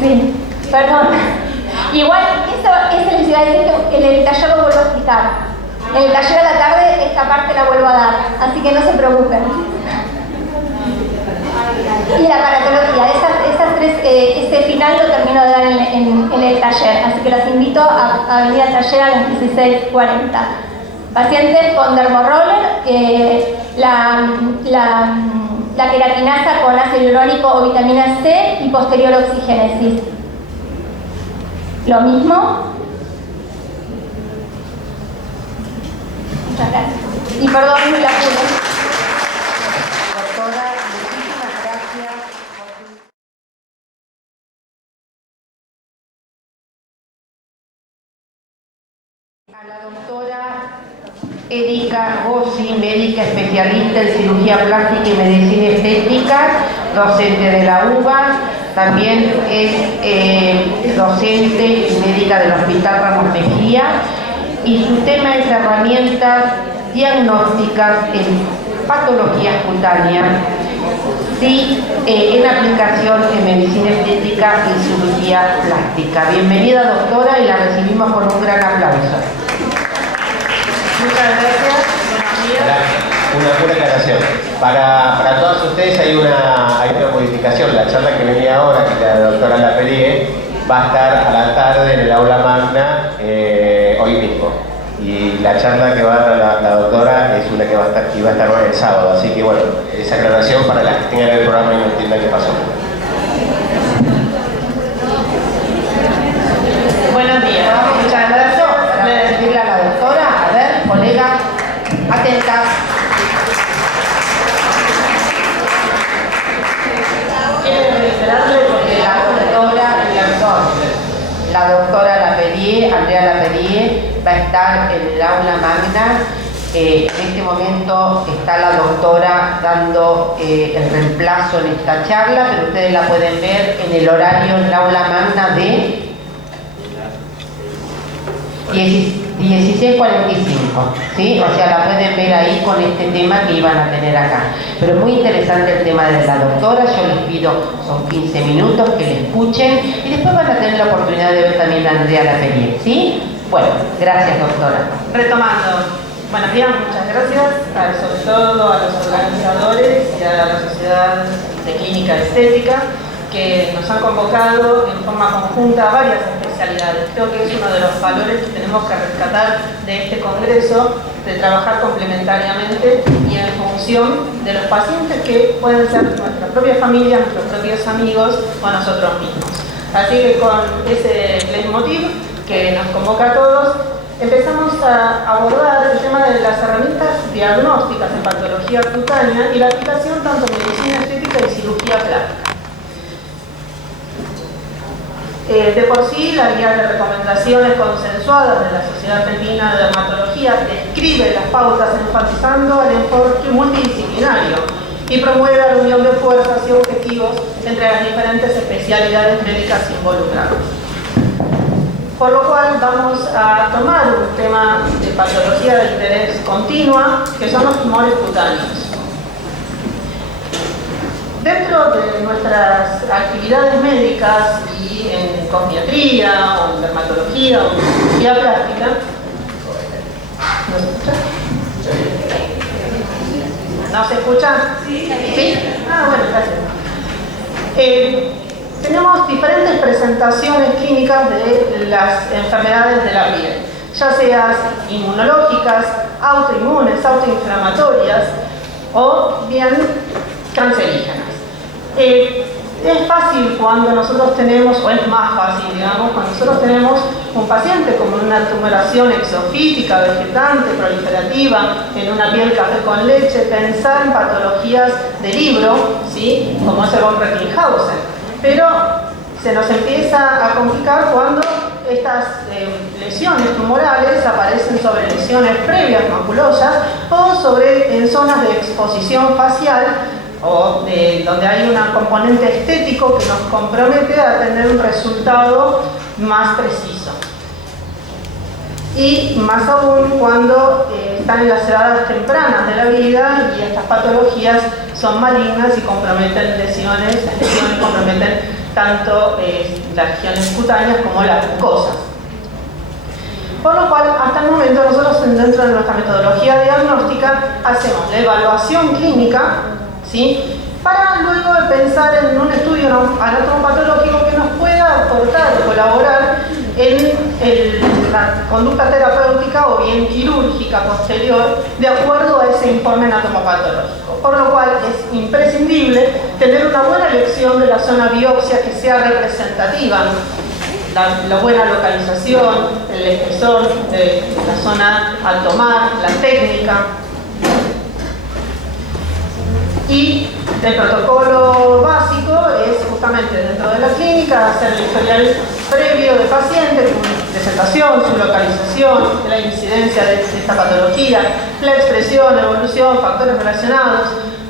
Sí, perdón. Igual, eso les iba a decir que en el taller lo vuelvo a explicar. En el taller a la tarde esta parte la vuelvo a dar, así que no se preocupen. Y la paratología, esas tres, ese final lo termino de dar en el taller, así que los invito a venir al taller a las 16:40. Pacientes con dermoroller, la queratinasa con ácido hialurónico o vitamina C y posterior oxigénesis. Lo mismo. Muchas gracias. Y perdón, me la pude. Doctora, muchísimas gracias. A la doctora Erika Gossi, médica especialista en cirugía plástica y medicina estética, docente de la UBA, también es docente y médica del Hospital Ramos Mejía, y su tema es herramientas diagnósticas en patologías cutáneas, sí, en aplicación en medicina estética y cirugía plástica. Bienvenida, doctora, y la recibimos con un gran aplauso. Muchas gracias. Una pura aclaración. Para todos ustedes hay una modificación. La charla que venía ahora, que la doctora Lapellier, va a estar a la tarde en el aula magna hoy mismo. Y la charla que va a dar la doctora es una que va a estar el sábado. Así que bueno, esa aclaración para las que tengan el programa y no entiendan qué pasó. Buenos días. Muchas gracias. Para recibirla a la doctora. A ver, colega, atenta. Quiero reiterarle porque la doctora Lapellier, Andrea Lapellier, va a estar en el aula magna. En este momento está la doctora dando el reemplazo en esta charla, pero ustedes la pueden ver en el horario en el aula magna de 16:45, ¿sí? O sea, la pueden ver ahí con este tema que iban a tener acá. Pero es muy interesante el tema de la doctora. Yo les pido, son 15 minutos, que le escuchen y después van a tener la oportunidad de ver también a Andrea Lapellier, ¿sí? Bueno, gracias, doctora. Retomando, buenos días, muchas gracias, sobre todo a los organizadores y a la Sociedad de Clínica Estética, que nos han convocado en forma conjunta a varias especialidades. Creo que es uno de los valores que tenemos que rescatar de este congreso, de trabajar complementariamente y en función de los pacientes que pueden ser nuestra propia familia, nuestros propios amigos o nosotros mismos. Así que con ese leitmotiv que nos convoca a todos, empezamos a abordar el tema de las herramientas diagnósticas en patología cutánea y la aplicación tanto en medicina estética y cirugía plástica. De por sí, la guía de recomendaciones consensuadas de la Sociedad Argentina de Dermatología describe las pautas enfatizando el enfoque multidisciplinario y promueve la unión de fuerzas y objetivos entre las diferentes especialidades médicas involucradas. por lo cual vamos a tomar un tema de patología de interés continua, que son los tumores cutáneos. Dentro de nuestras actividades médicas y en cosmiatría o en dermatología o en cirugía plástica, ¿no se escucha? ¿No se escucha? ¿Sí? Ah, bueno, gracias. Tenemos diferentes presentaciones clínicas de las enfermedades de la piel, ya sean inmunológicas, autoinmunes, autoinflamatorias o bien cancerígenas. Es fácil cuando nosotros tenemos, o es más fácil, digamos, cuando nosotros tenemos un paciente con una tumoración exofítica, vegetante, proliferativa, en una piel café con leche, pensar en patologías de libro, ¿sí? Como es el von Recklinghausen. Pero se nos empieza a complicar cuando estas lesiones tumorales aparecen sobre lesiones previas maculosas o en zonas de exposición facial o donde hay un componente estético que nos compromete a tener un resultado más preciso. Y más aún cuando están en las edades tempranas de la vida y estas patologías son malignas y comprometen lesiones, las lesiones comprometen tanto las regiones cutáneas como las mucosas. Por lo cual, hasta el momento nosotros dentro de nuestra metodología diagnóstica hacemos la evaluación clínica, ¿sí? Para luego pensar en un estudio anatomopatológico que nos pueda aportar o colaborar en la conducta terapéutica o bien quirúrgica posterior de acuerdo a ese informe anatomopatológico. Por lo cual es imprescindible tener una buena elección de la zona biopsia que sea representativa, la buena localización, el espesor de la zona a tomar, la técnica. Y el protocolo básico es justamente dentro de la clínica hacer el historial previo del paciente, con presentación, su localización, la incidencia de esta patología, la expresión, evolución, factores relacionados.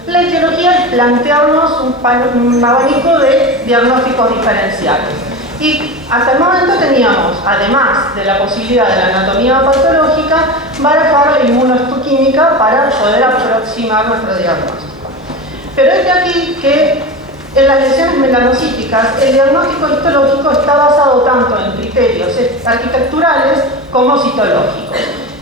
La etiología es plantearnos un abanico de diagnósticos diferenciales. Y hasta el momento teníamos, además de la posibilidad de la anatomía patológica, barajar la inmunohistoquímica para poder aproximar nuestro diagnóstico. Pero es de aquí que en las lesiones melanocíticas el diagnóstico histológico está basado tanto en criterios arquitecturales como citológicos.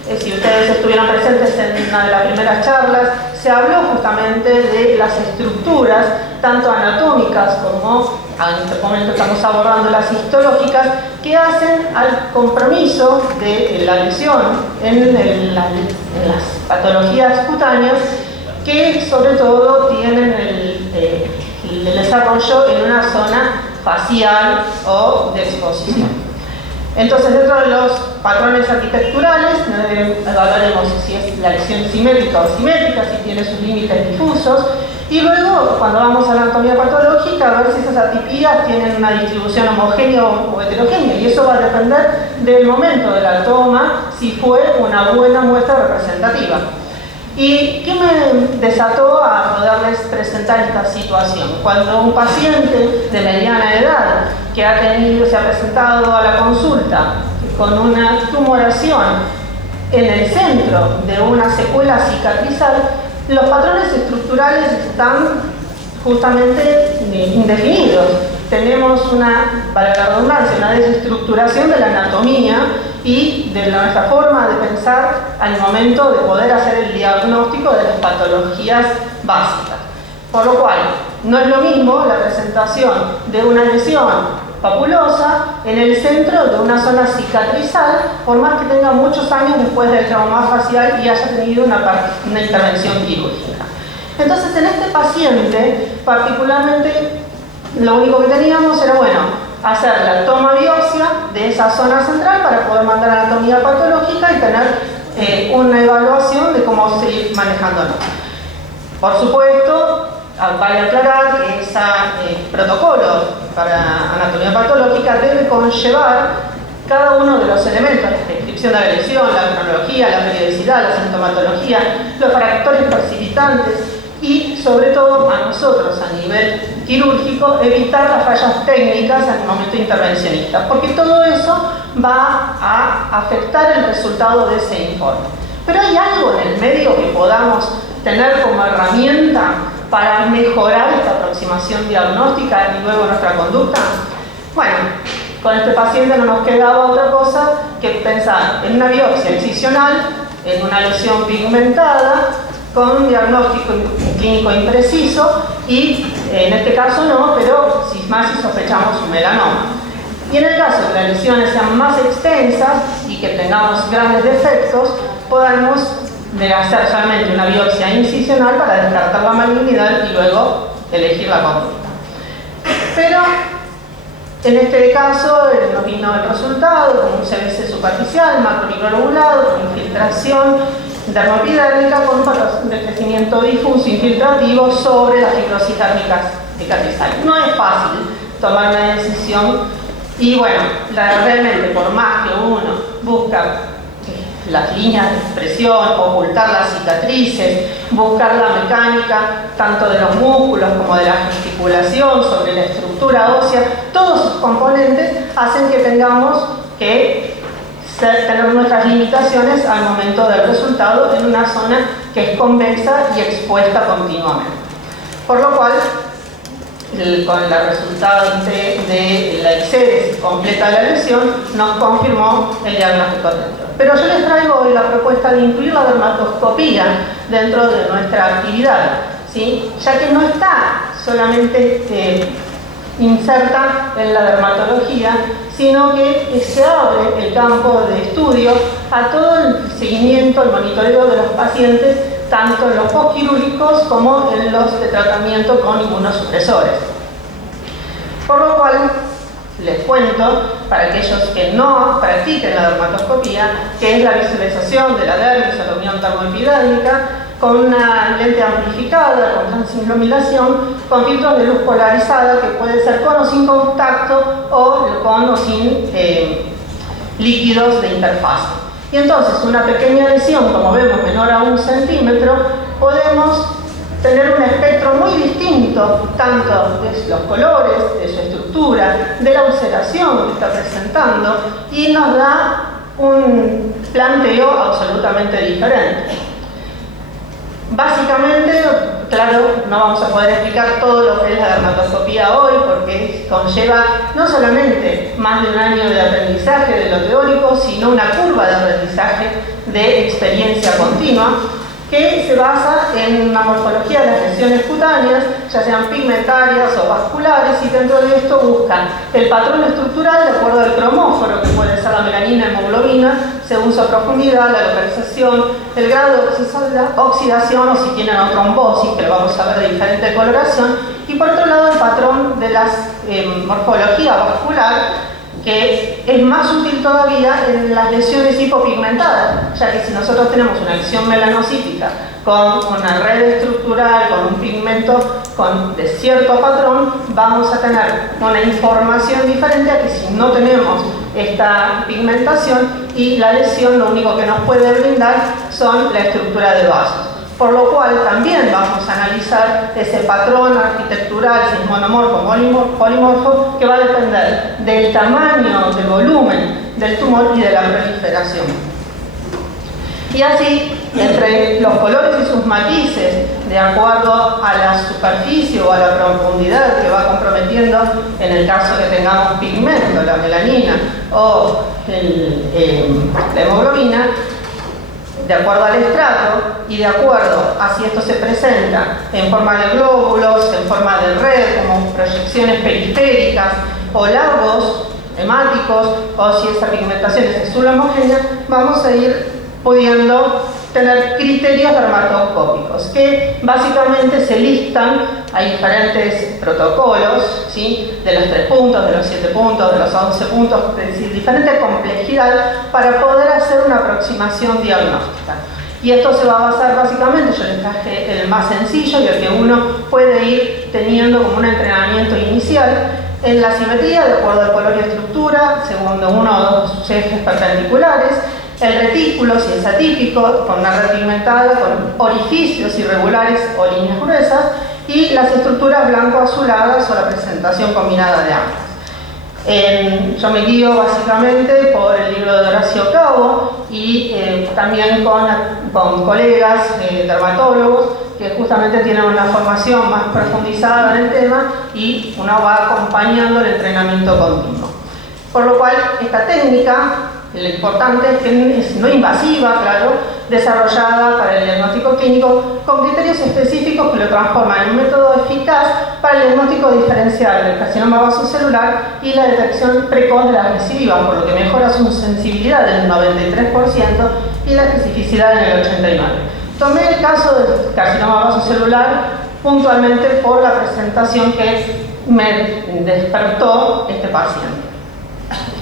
Si ustedes estuvieron presentes en una de las primeras charlas, se habló justamente de las estructuras, tanto anatómicas como, en este momento estamos abordando las histológicas, que hacen al compromiso de la lesión en las patologías cutáneas, que sobre todo tienen el desarrollo en una zona facial o de exposición. Entonces, dentro de los patrones arquitecturales, evaluaremos si es la lesión simétrica o asimétrica, si tiene sus límites difusos, y luego, cuando vamos a la anatomía patológica, a ver si esas atipías tienen una distribución homogénea o heterogénea, y eso va a depender del momento de la toma, si fue una buena muestra representativa. ¿Y qué me desató a poderles presentar esta situación? Cuando un paciente de mediana edad que se ha presentado a la consulta con una tumoración en el centro de una secuela cicatrizal, los patrones estructurales están justamente indefinidos. Tenemos para la redundancia, una desestructuración de la anatomía y de nuestra forma de pensar al momento de poder hacer el diagnóstico de las patologías básicas. Por lo cual, no es lo mismo la presentación de una lesión papulosa en el centro de una zona cicatrizal, por más que tenga muchos años después del trauma facial y haya tenido una intervención quirúrgica. Entonces, en este paciente, particularmente, lo único que teníamos era, hacer la toma biopsia de esa zona central para poder mandar a anatomía patológica y tener una evaluación de cómo seguir manejándonos. Por supuesto, vale aclarar que ese protocolo para anatomía patológica debe conllevar cada uno de los elementos, la descripción de la lesión, la cronología, la periodicidad, la sintomatología, los factores precipitantes y, sobre todo, a nosotros a nivel quirúrgico, evitar las fallas técnicas en el momento intervencionista, porque todo eso va a afectar el resultado de ese informe. Pero hay algo en el medio que podamos tener como herramienta para mejorar esta aproximación diagnóstica y luego nuestra conducta. Bueno, con este paciente no nos quedaba otra cosa que pensar en una biopsia excisional, en una lesión pigmentada, con un diagnóstico clínico impreciso y en este caso no, pero si sospechamos un melanoma. Y en el caso de que las lesiones sean más extensas y que tengamos grandes defectos, podemos hacer solamente una biopsia incisional para descartar la malignidad y luego elegir la conducta. Pero en este caso nos vino el resultado con un CBC superficial, macromicrolobulado, con infiltración dermopidérmica con un patrón de crecimiento difuso infiltrativo sobre las fibrosis térmicas cicatrizales. No es fácil tomar una decisión y bueno, realmente por más que uno busca las líneas de expresión, ocultar las cicatrices, buscar la mecánica tanto de los músculos como de la gesticulación, sobre la estructura ósea, todos sus componentes hacen que tengamos que tener nuestras limitaciones al momento del resultado en una zona que es convexa y expuesta continuamente. Por lo cual, con el resultado de la exéresis completa de la lesión, nos confirmó el diagnóstico anterior. Pero yo les traigo hoy la propuesta de incluir la dermatoscopía dentro de nuestra actividad, ¿sí? Ya que no está solamente inserta en la dermatología, sino que se abre el campo de estudio a todo el seguimiento, el monitoreo de los pacientes, tanto en los postquirúrgicos como en los de tratamiento con inmunosupresores. Por lo cual, les cuento, para aquellos que no practiquen la dermatoscopía, que es la visualización de la dermis o la unión termoepidérmica con una lente amplificada, con transiluminación, con filtros de luz polarizada que puede ser con o sin contacto o con o sin líquidos de interfase. Y entonces una pequeña lesión, como vemos, menor a 1 centímetro, podemos tener un espectro muy distinto, tanto de los colores, de su estructura, de la ulceración que está presentando, y nos da un planteo absolutamente diferente. Básicamente, claro, no vamos a poder explicar todo lo que es la dermatoscopía hoy, porque conlleva no solamente más de un año de aprendizaje de lo teórico, sino una curva de aprendizaje de experiencia continua, que se basa en una morfología de las lesiones cutáneas, ya sean pigmentarias o vasculares, y dentro de esto buscan el patrón estructural de acuerdo al cromóforo, que puede ser la melanina, hemoglobina, según su profundidad, la localización, el grado de oxidación o si tienen o trombosis, que lo vamos a ver de diferente coloración, y por otro lado el patrón de la morfología vascular, que es más útil todavía en las lesiones hipopigmentadas, ya que si nosotros tenemos una lesión melanocítica con una red estructural, con un pigmento de cierto patrón, vamos a tener una información diferente a que si no tenemos esta pigmentación, y la lesión lo único que nos puede brindar son la estructura de vasos. Por lo cual también vamos a analizar ese patrón arquitectural, si es monomorfo o polimorfo, que va a depender del tamaño, del volumen del tumor y de la proliferación. Y así, entre los colores y sus matices, de acuerdo a la superficie o a la profundidad que va comprometiendo, en el caso que tengamos pigmento, la melanina o la hemoglobina, de acuerdo al estrato y de acuerdo a si esto se presenta en forma de glóbulos, en forma de red, como proyecciones periféricas o lagos hemáticos, o si esa pigmentación es azul homogénea, vamos a ir pudiendo tener criterios dermatoscópicos que básicamente se listan. Hay diferentes protocolos, ¿sí? De los 3 puntos, de los 7 puntos, de los 11 puntos, es decir, diferente complejidad para poder hacer una aproximación diagnóstica. Y esto se va a basar básicamente, yo les traje el más sencillo y el que uno puede ir teniendo como un entrenamiento inicial, en la simetría de acuerdo al color y estructura, según uno o dos sus ejes perpendiculares, el retículo, si es atípico, con una red pigmentada, con orificios irregulares o líneas gruesas, y las estructuras blanco-azuladas o la presentación combinada de ambas. Yo me guío básicamente por el libro de Horacio Cabo y también con colegas dermatólogos que justamente tienen una formación más profundizada en el tema y uno va acompañando el entrenamiento continuo. Por lo cual, esta técnica, lo importante es que es no invasiva, claro, desarrollada para el diagnóstico clínico con criterios específicos que lo transforman en un método eficaz para el diagnóstico diferencial del carcinoma vasocelular y la detección precoz de las recidivas, por lo que mejora su sensibilidad del 93% y la especificidad en el 89%. Tomé el caso del carcinoma vasocelular puntualmente por la presentación que me despertó este paciente.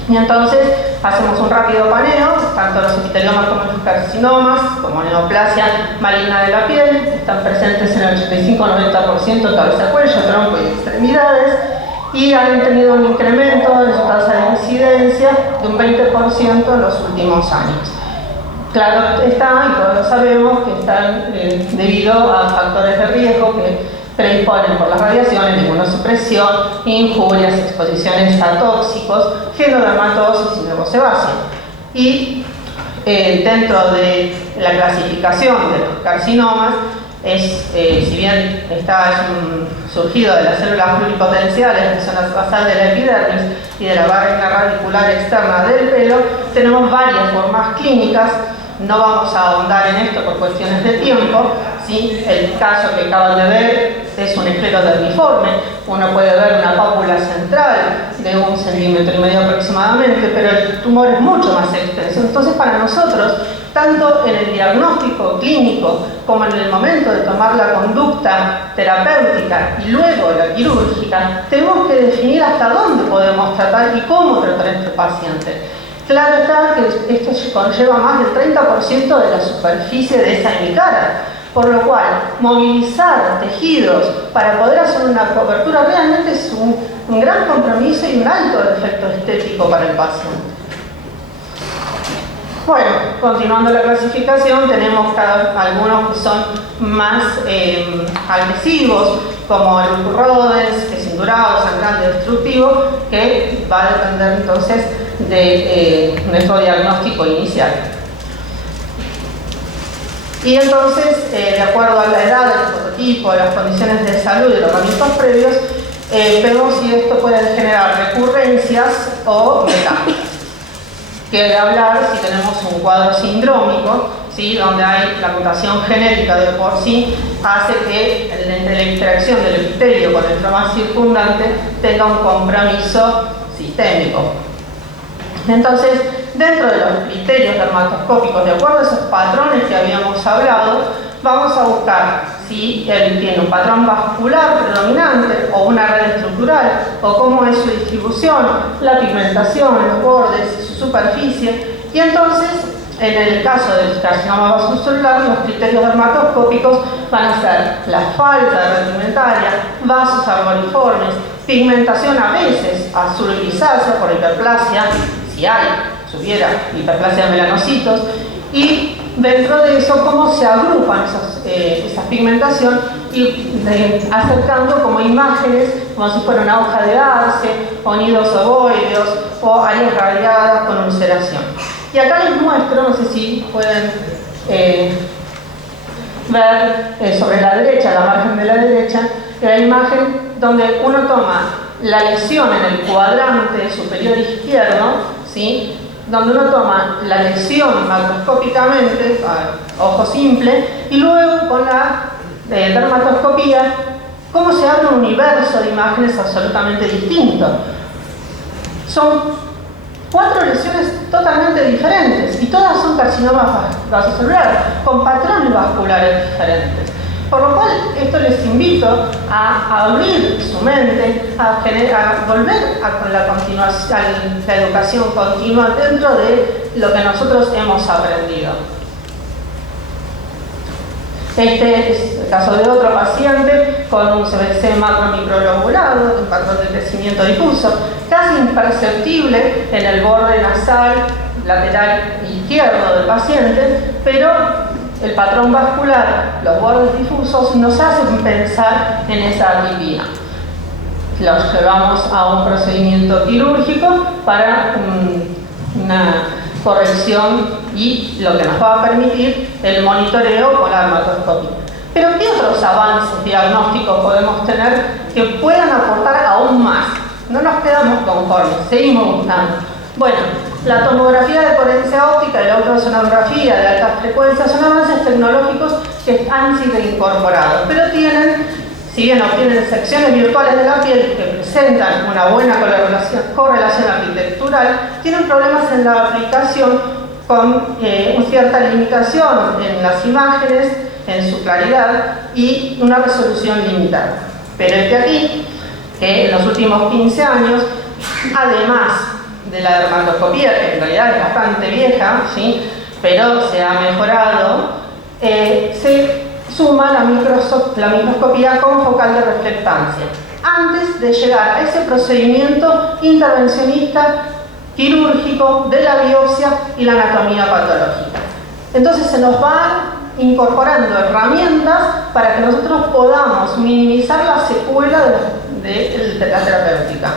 Y entonces hacemos un rápido paneo, tanto los epiteliomas como los carcinomas, como neoplasia maligna de la piel, están presentes en el 85-90% cabeza, cuello, tronco y extremidades, y han tenido un incremento en su tasa de incidencia de un 20% en los últimos años. Claro está, y todos lo sabemos, que están debido a factores de riesgo que predisponen por las radiaciones, inmunosupresión, injurias, exposiciones a tóxicos, genodermatosis y neurosebácea. Y dentro de la clasificación de los carcinomas, si bien está surgido de las células pluripotenciales en zonas basal de la epidermis y de la barrera radicular externa del pelo, tenemos varias formas clínicas. No vamos a ahondar en esto por cuestiones de tiempo, ¿sí? El caso que acaban de ver es un esclerodermiforme. Uno puede ver una pápula central de 1,5 centímetros aproximadamente, pero el tumor es mucho más extenso. Entonces, para nosotros, tanto en el diagnóstico clínico como en el momento de tomar la conducta terapéutica y luego la quirúrgica, tenemos que definir hasta dónde podemos tratar y cómo tratar a este paciente. Claro está que esto conlleva más del 30% de la superficie de esa hemicara, por lo cual movilizar tejidos para poder hacer una cobertura realmente es un gran compromiso y un alto efecto estético para el paciente. Bueno, continuando la clasificación, tenemos algunos que son más agresivos, como el Burrodes, que es indurado, sangrante, destructivo, que va a depender entonces de nuestro diagnóstico inicial. Y entonces, de acuerdo a la edad, el prototipo, las condiciones de salud y los tratamientos previos, vemos si esto puede generar recurrencias o metástasis. Quiere hablar si tenemos un cuadro sindrómico, ¿sí? Donde hay la mutación genética de por sí, hace que entre la interacción del epitelio con el estroma circundante tenga un compromiso sistémico. Entonces, dentro de los criterios dermatoscópicos, de acuerdo a esos patrones que habíamos hablado, vamos a buscar si él tiene un patrón vascular predominante o una red estructural, o cómo es su distribución, la pigmentación, los bordes, su superficie. Y entonces, en el caso del carcinoma vasocelular, los criterios dermatoscópicos van a ser la falta de red pigmentaria, vasos arboriformes, pigmentación a veces azul grisácea por hiperplasia, si hubiera hiperplasia de melanocitos, y dentro de eso cómo se agrupan esa pigmentación y acercando como imágenes, como si fuera una hoja de arce, o nidos ovoideos, o áreas radiadas con ulceración. Y acá les muestro, no sé si pueden ver sobre la derecha, la margen de la derecha, la imagen donde uno toma la lesión en el cuadrante superior izquierdo, ¿sí? Donde uno toma la lesión macroscópicamente, a ojo simple, y luego con la dermatoscopía, cómo se abre un universo de imágenes absolutamente distinto. Son 4 lesiones totalmente diferentes, y todas son carcinomas vasocelulares, con patrones vasculares diferentes. Por lo cual, esto les invito a abrir su mente, a volver a la educación continua dentro de lo que nosotros hemos aprendido. Este es el caso de otro paciente con un CBC macromicrolobulado, un patrón de crecimiento difuso, casi imperceptible en el borde nasal lateral izquierdo del paciente, pero el patrón vascular, los bordes difusos, nos hacen pensar en esa atipia. los llevamos a un procedimiento quirúrgico para una corrección y lo que nos va a permitir el monitoreo con la dermatoscopia. Pero ¿qué otros avances diagnósticos podemos tener que puedan aportar aún más? No nos quedamos conformes, seguimos buscando. Bueno, la tomografía de potencia óptica y la ultrasonografía de alta frecuencia son avances tecnológicos que han sido incorporados, pero tienen, si bien obtienen secciones virtuales de la piel que presentan una buena correlación arquitectural, tienen problemas en la aplicación con cierta limitación en las imágenes, en su claridad y una resolución limitada. Pero es que aquí, que en los últimos 15 años, además de la dermatoscopía, que en realidad es bastante vieja, ¿sí?, pero se ha mejorado, se suma la microscopía con focal de reflectancia, antes de llegar a ese procedimiento intervencionista quirúrgico de la biopsia y la anatomía patológica. Entonces se nos van incorporando herramientas para que nosotros podamos minimizar la secuela de la terapéutica.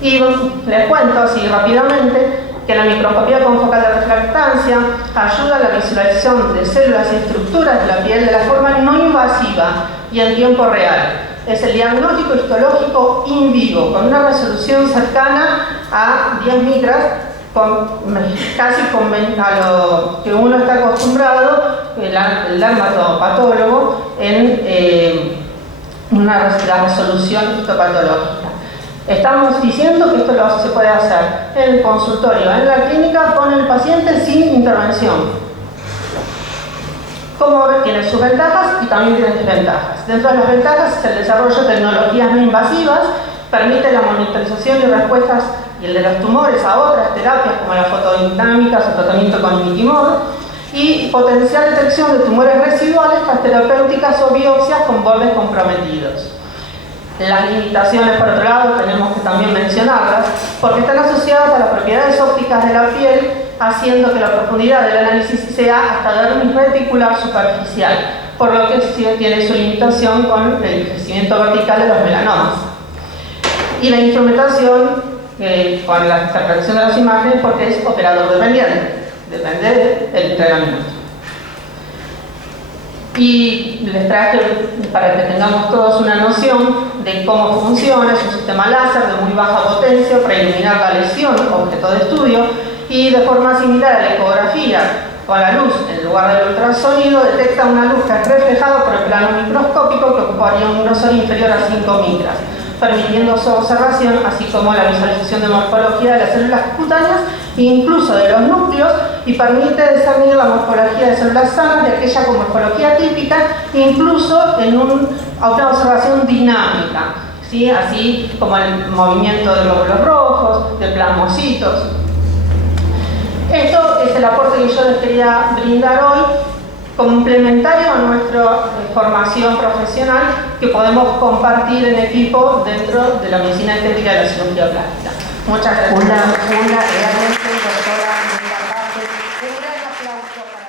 Y les cuento así rápidamente que la microscopía con focal de reflectancia ayuda a la visualización de células y estructuras de la piel de la forma no invasiva y en tiempo real. Es el diagnóstico histológico in vivo, con una resolución cercana a 10 micras, casi a lo que uno está acostumbrado, el dermatopatólogo, en la resolución histopatológica. Estamos diciendo que esto se puede hacer en el consultorio, en la clínica, con el paciente sin intervención. Como ven, tiene sus ventajas y también tiene desventajas. Dentro de las ventajas es el desarrollo de tecnologías no invasivas, permite la monitorización y respuestas y el de los tumores a otras terapias como la fotodinámica o tratamiento con imitimod, y potencial detección de tumores residuales tras terapéuticas o biopsias con bordes comprometidos. Las limitaciones, por otro lado, tenemos que también mencionarlas, porque están asociadas a las propiedades ópticas de la piel, haciendo que la profundidad del análisis sea hasta dermis reticular superficial, por lo que sí tiene su limitación con el crecimiento vertical de los melanomas. Y la instrumentación con la interpretación de las imágenes, porque es operador dependiente, depende del entrenamiento. Y les traje, para que tengamos todos una noción de cómo funciona, es un sistema láser de muy baja potencia para iluminar la lesión, objeto de estudio, y de forma similar a la ecografía, con la luz en lugar del ultrasonido, detecta una luz que es reflejada por el plano microscópico que ocuparía un grosor inferior a 5 micras, permitiendo su observación, así como la visualización de morfología de las células cutáneas e incluso de los núcleos, y permite discernir la morfología de células sanas de aquella con morfología típica, incluso en una observación dinámica, ¿sí?, así como el movimiento de glóbulos rojos, de plasmocitos. Esto es el aporte que yo les quería brindar hoy, complementario a nuestra formación profesional que podemos compartir en equipo dentro de la medicina estética y la cirugía plástica. Muchas gracias. Una realmente, doctora, un gran aplauso para